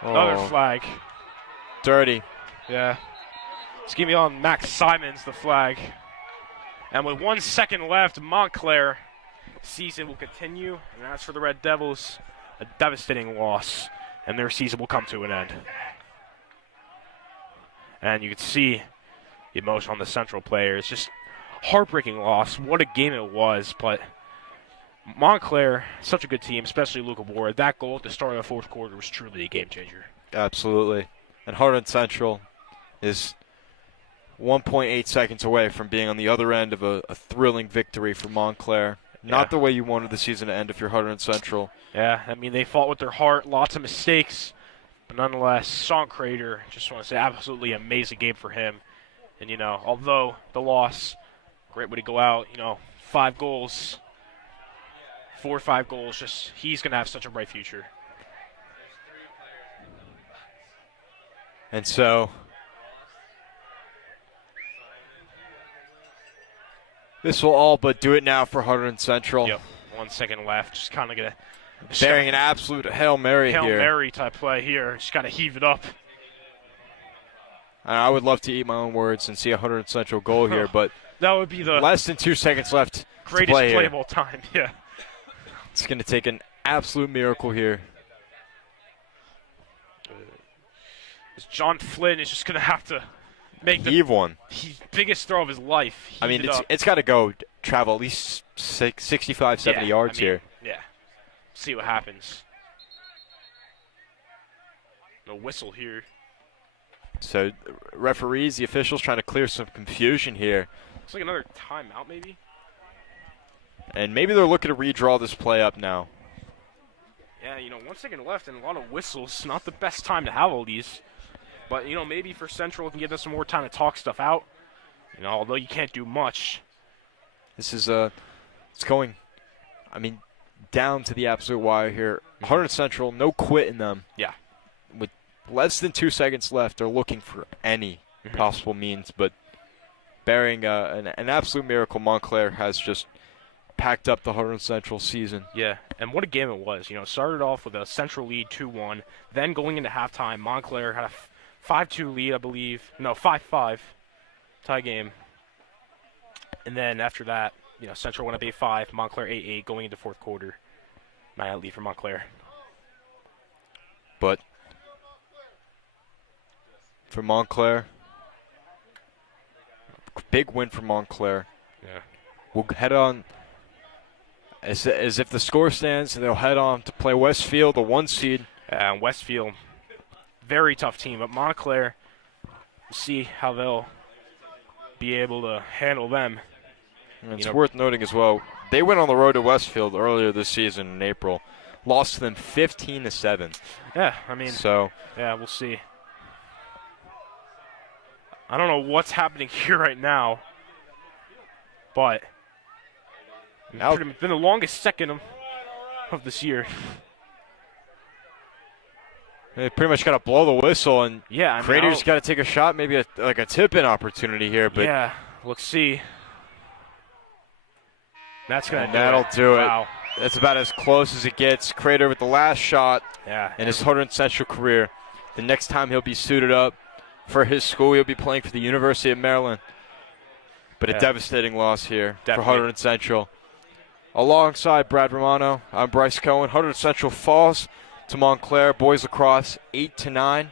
Oh, Another flag. dirty. Yeah. It's going to be on Max Simons, the flag. And with 1 second left, Montclair season will continue. And as for the Red Devils, a devastating loss. And their season will come to an end. And you can see the emotion on the Central players. Just heartbreaking loss. What a game it was. But Montclair, such a good team, especially Luca Ward. That goal at the start of the fourth quarter was truly a game changer. Absolutely. And Hunterdon Central is 1.8 seconds away from being on the other end of a thrilling victory for Montclair. Not the way you wanted the season to end if you're Hunterdon Central. Yeah, I mean, they fought with their heart, lots of mistakes, but nonetheless, Sean Crater, just want to say, absolutely amazing game for him. And, you know, although the loss, great way to go out, you know, 5 goals, 4 or 5 goals, just he's going to have such a bright future. And so this will all but do it now for Hunterdon Central. Yep, 1 second left, just kind of going to Bearing an absolute Hail Mary Hail here. Mary type play here, just got to heave it up. And I would love to eat my own words and see a Hunterdon Central goal here, but That would be the less than 2 seconds left greatest to play play here. of all time. Yeah. It's going to take an absolute miracle here. John Flynn is just going to have to make the Heave one. biggest throw of his life. I mean, Heave it up. it's got to go travel at least 65, 70 yards here. Yeah. See what happens. No whistle here. So, referees, the officials trying to clear some confusion here. It's like another timeout, maybe? And maybe they're looking to redraw this play up now. Yeah, 1 second left and a lot of whistles. Not the best time to have all these. But, maybe for Central it can give them some more time to talk stuff out. Although you can't do much. This is, it's going, down to the absolute wire here. Hunterdon Central, no quit in them. Yeah. With less than 2 seconds left, they're looking for any possible means. But bearing an absolute miracle, Montclair has just packed up the Hunterdon Central season. Yeah, and what a game it was. Started off with a Central lead 2-1. Then going into halftime, Montclair had a 5-2 lead, I believe. No, 5-5 tie game. And then after that, Central went up 8-5, Montclair 8-8 going into fourth quarter. 9-out lead for Montclair. But for Montclair, big win for Montclair. Yeah. We'll head on, as if the score stands, they'll head on to play Westfield, the 1 seed. Westfield, very tough team, but Montclair, see how they'll be able to handle them. And it's worth noting as well, they went on the road to Westfield earlier this season in April, lost to them 15-7. Yeah, so yeah, we'll see. I don't know what's happening here right now, but now it's been the longest second of this year. they pretty much got to blow the whistle, and Yeah, Crater's got to take a shot, maybe a tip-in opportunity here. But yeah, let's see. That's gonna do that'll it. do it. Wow. That's about as close as it gets. Crater with the last shot Yeah. in his Hunterdon Central career. The next time he'll be suited up for his school, he'll be playing for the University of Maryland. But a devastating loss here for Hunterdon Central. Alongside Brad Romano, I'm Bryce Cohen. Hunterdon Central falls to Montclair boys lacrosse 8-9.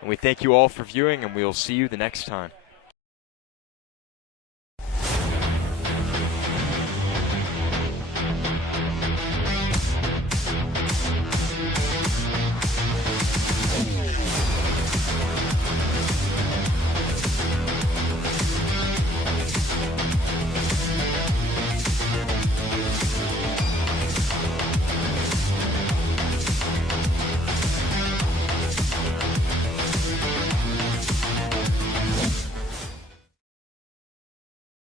And we thank you all for viewing, and we'll see you the next time.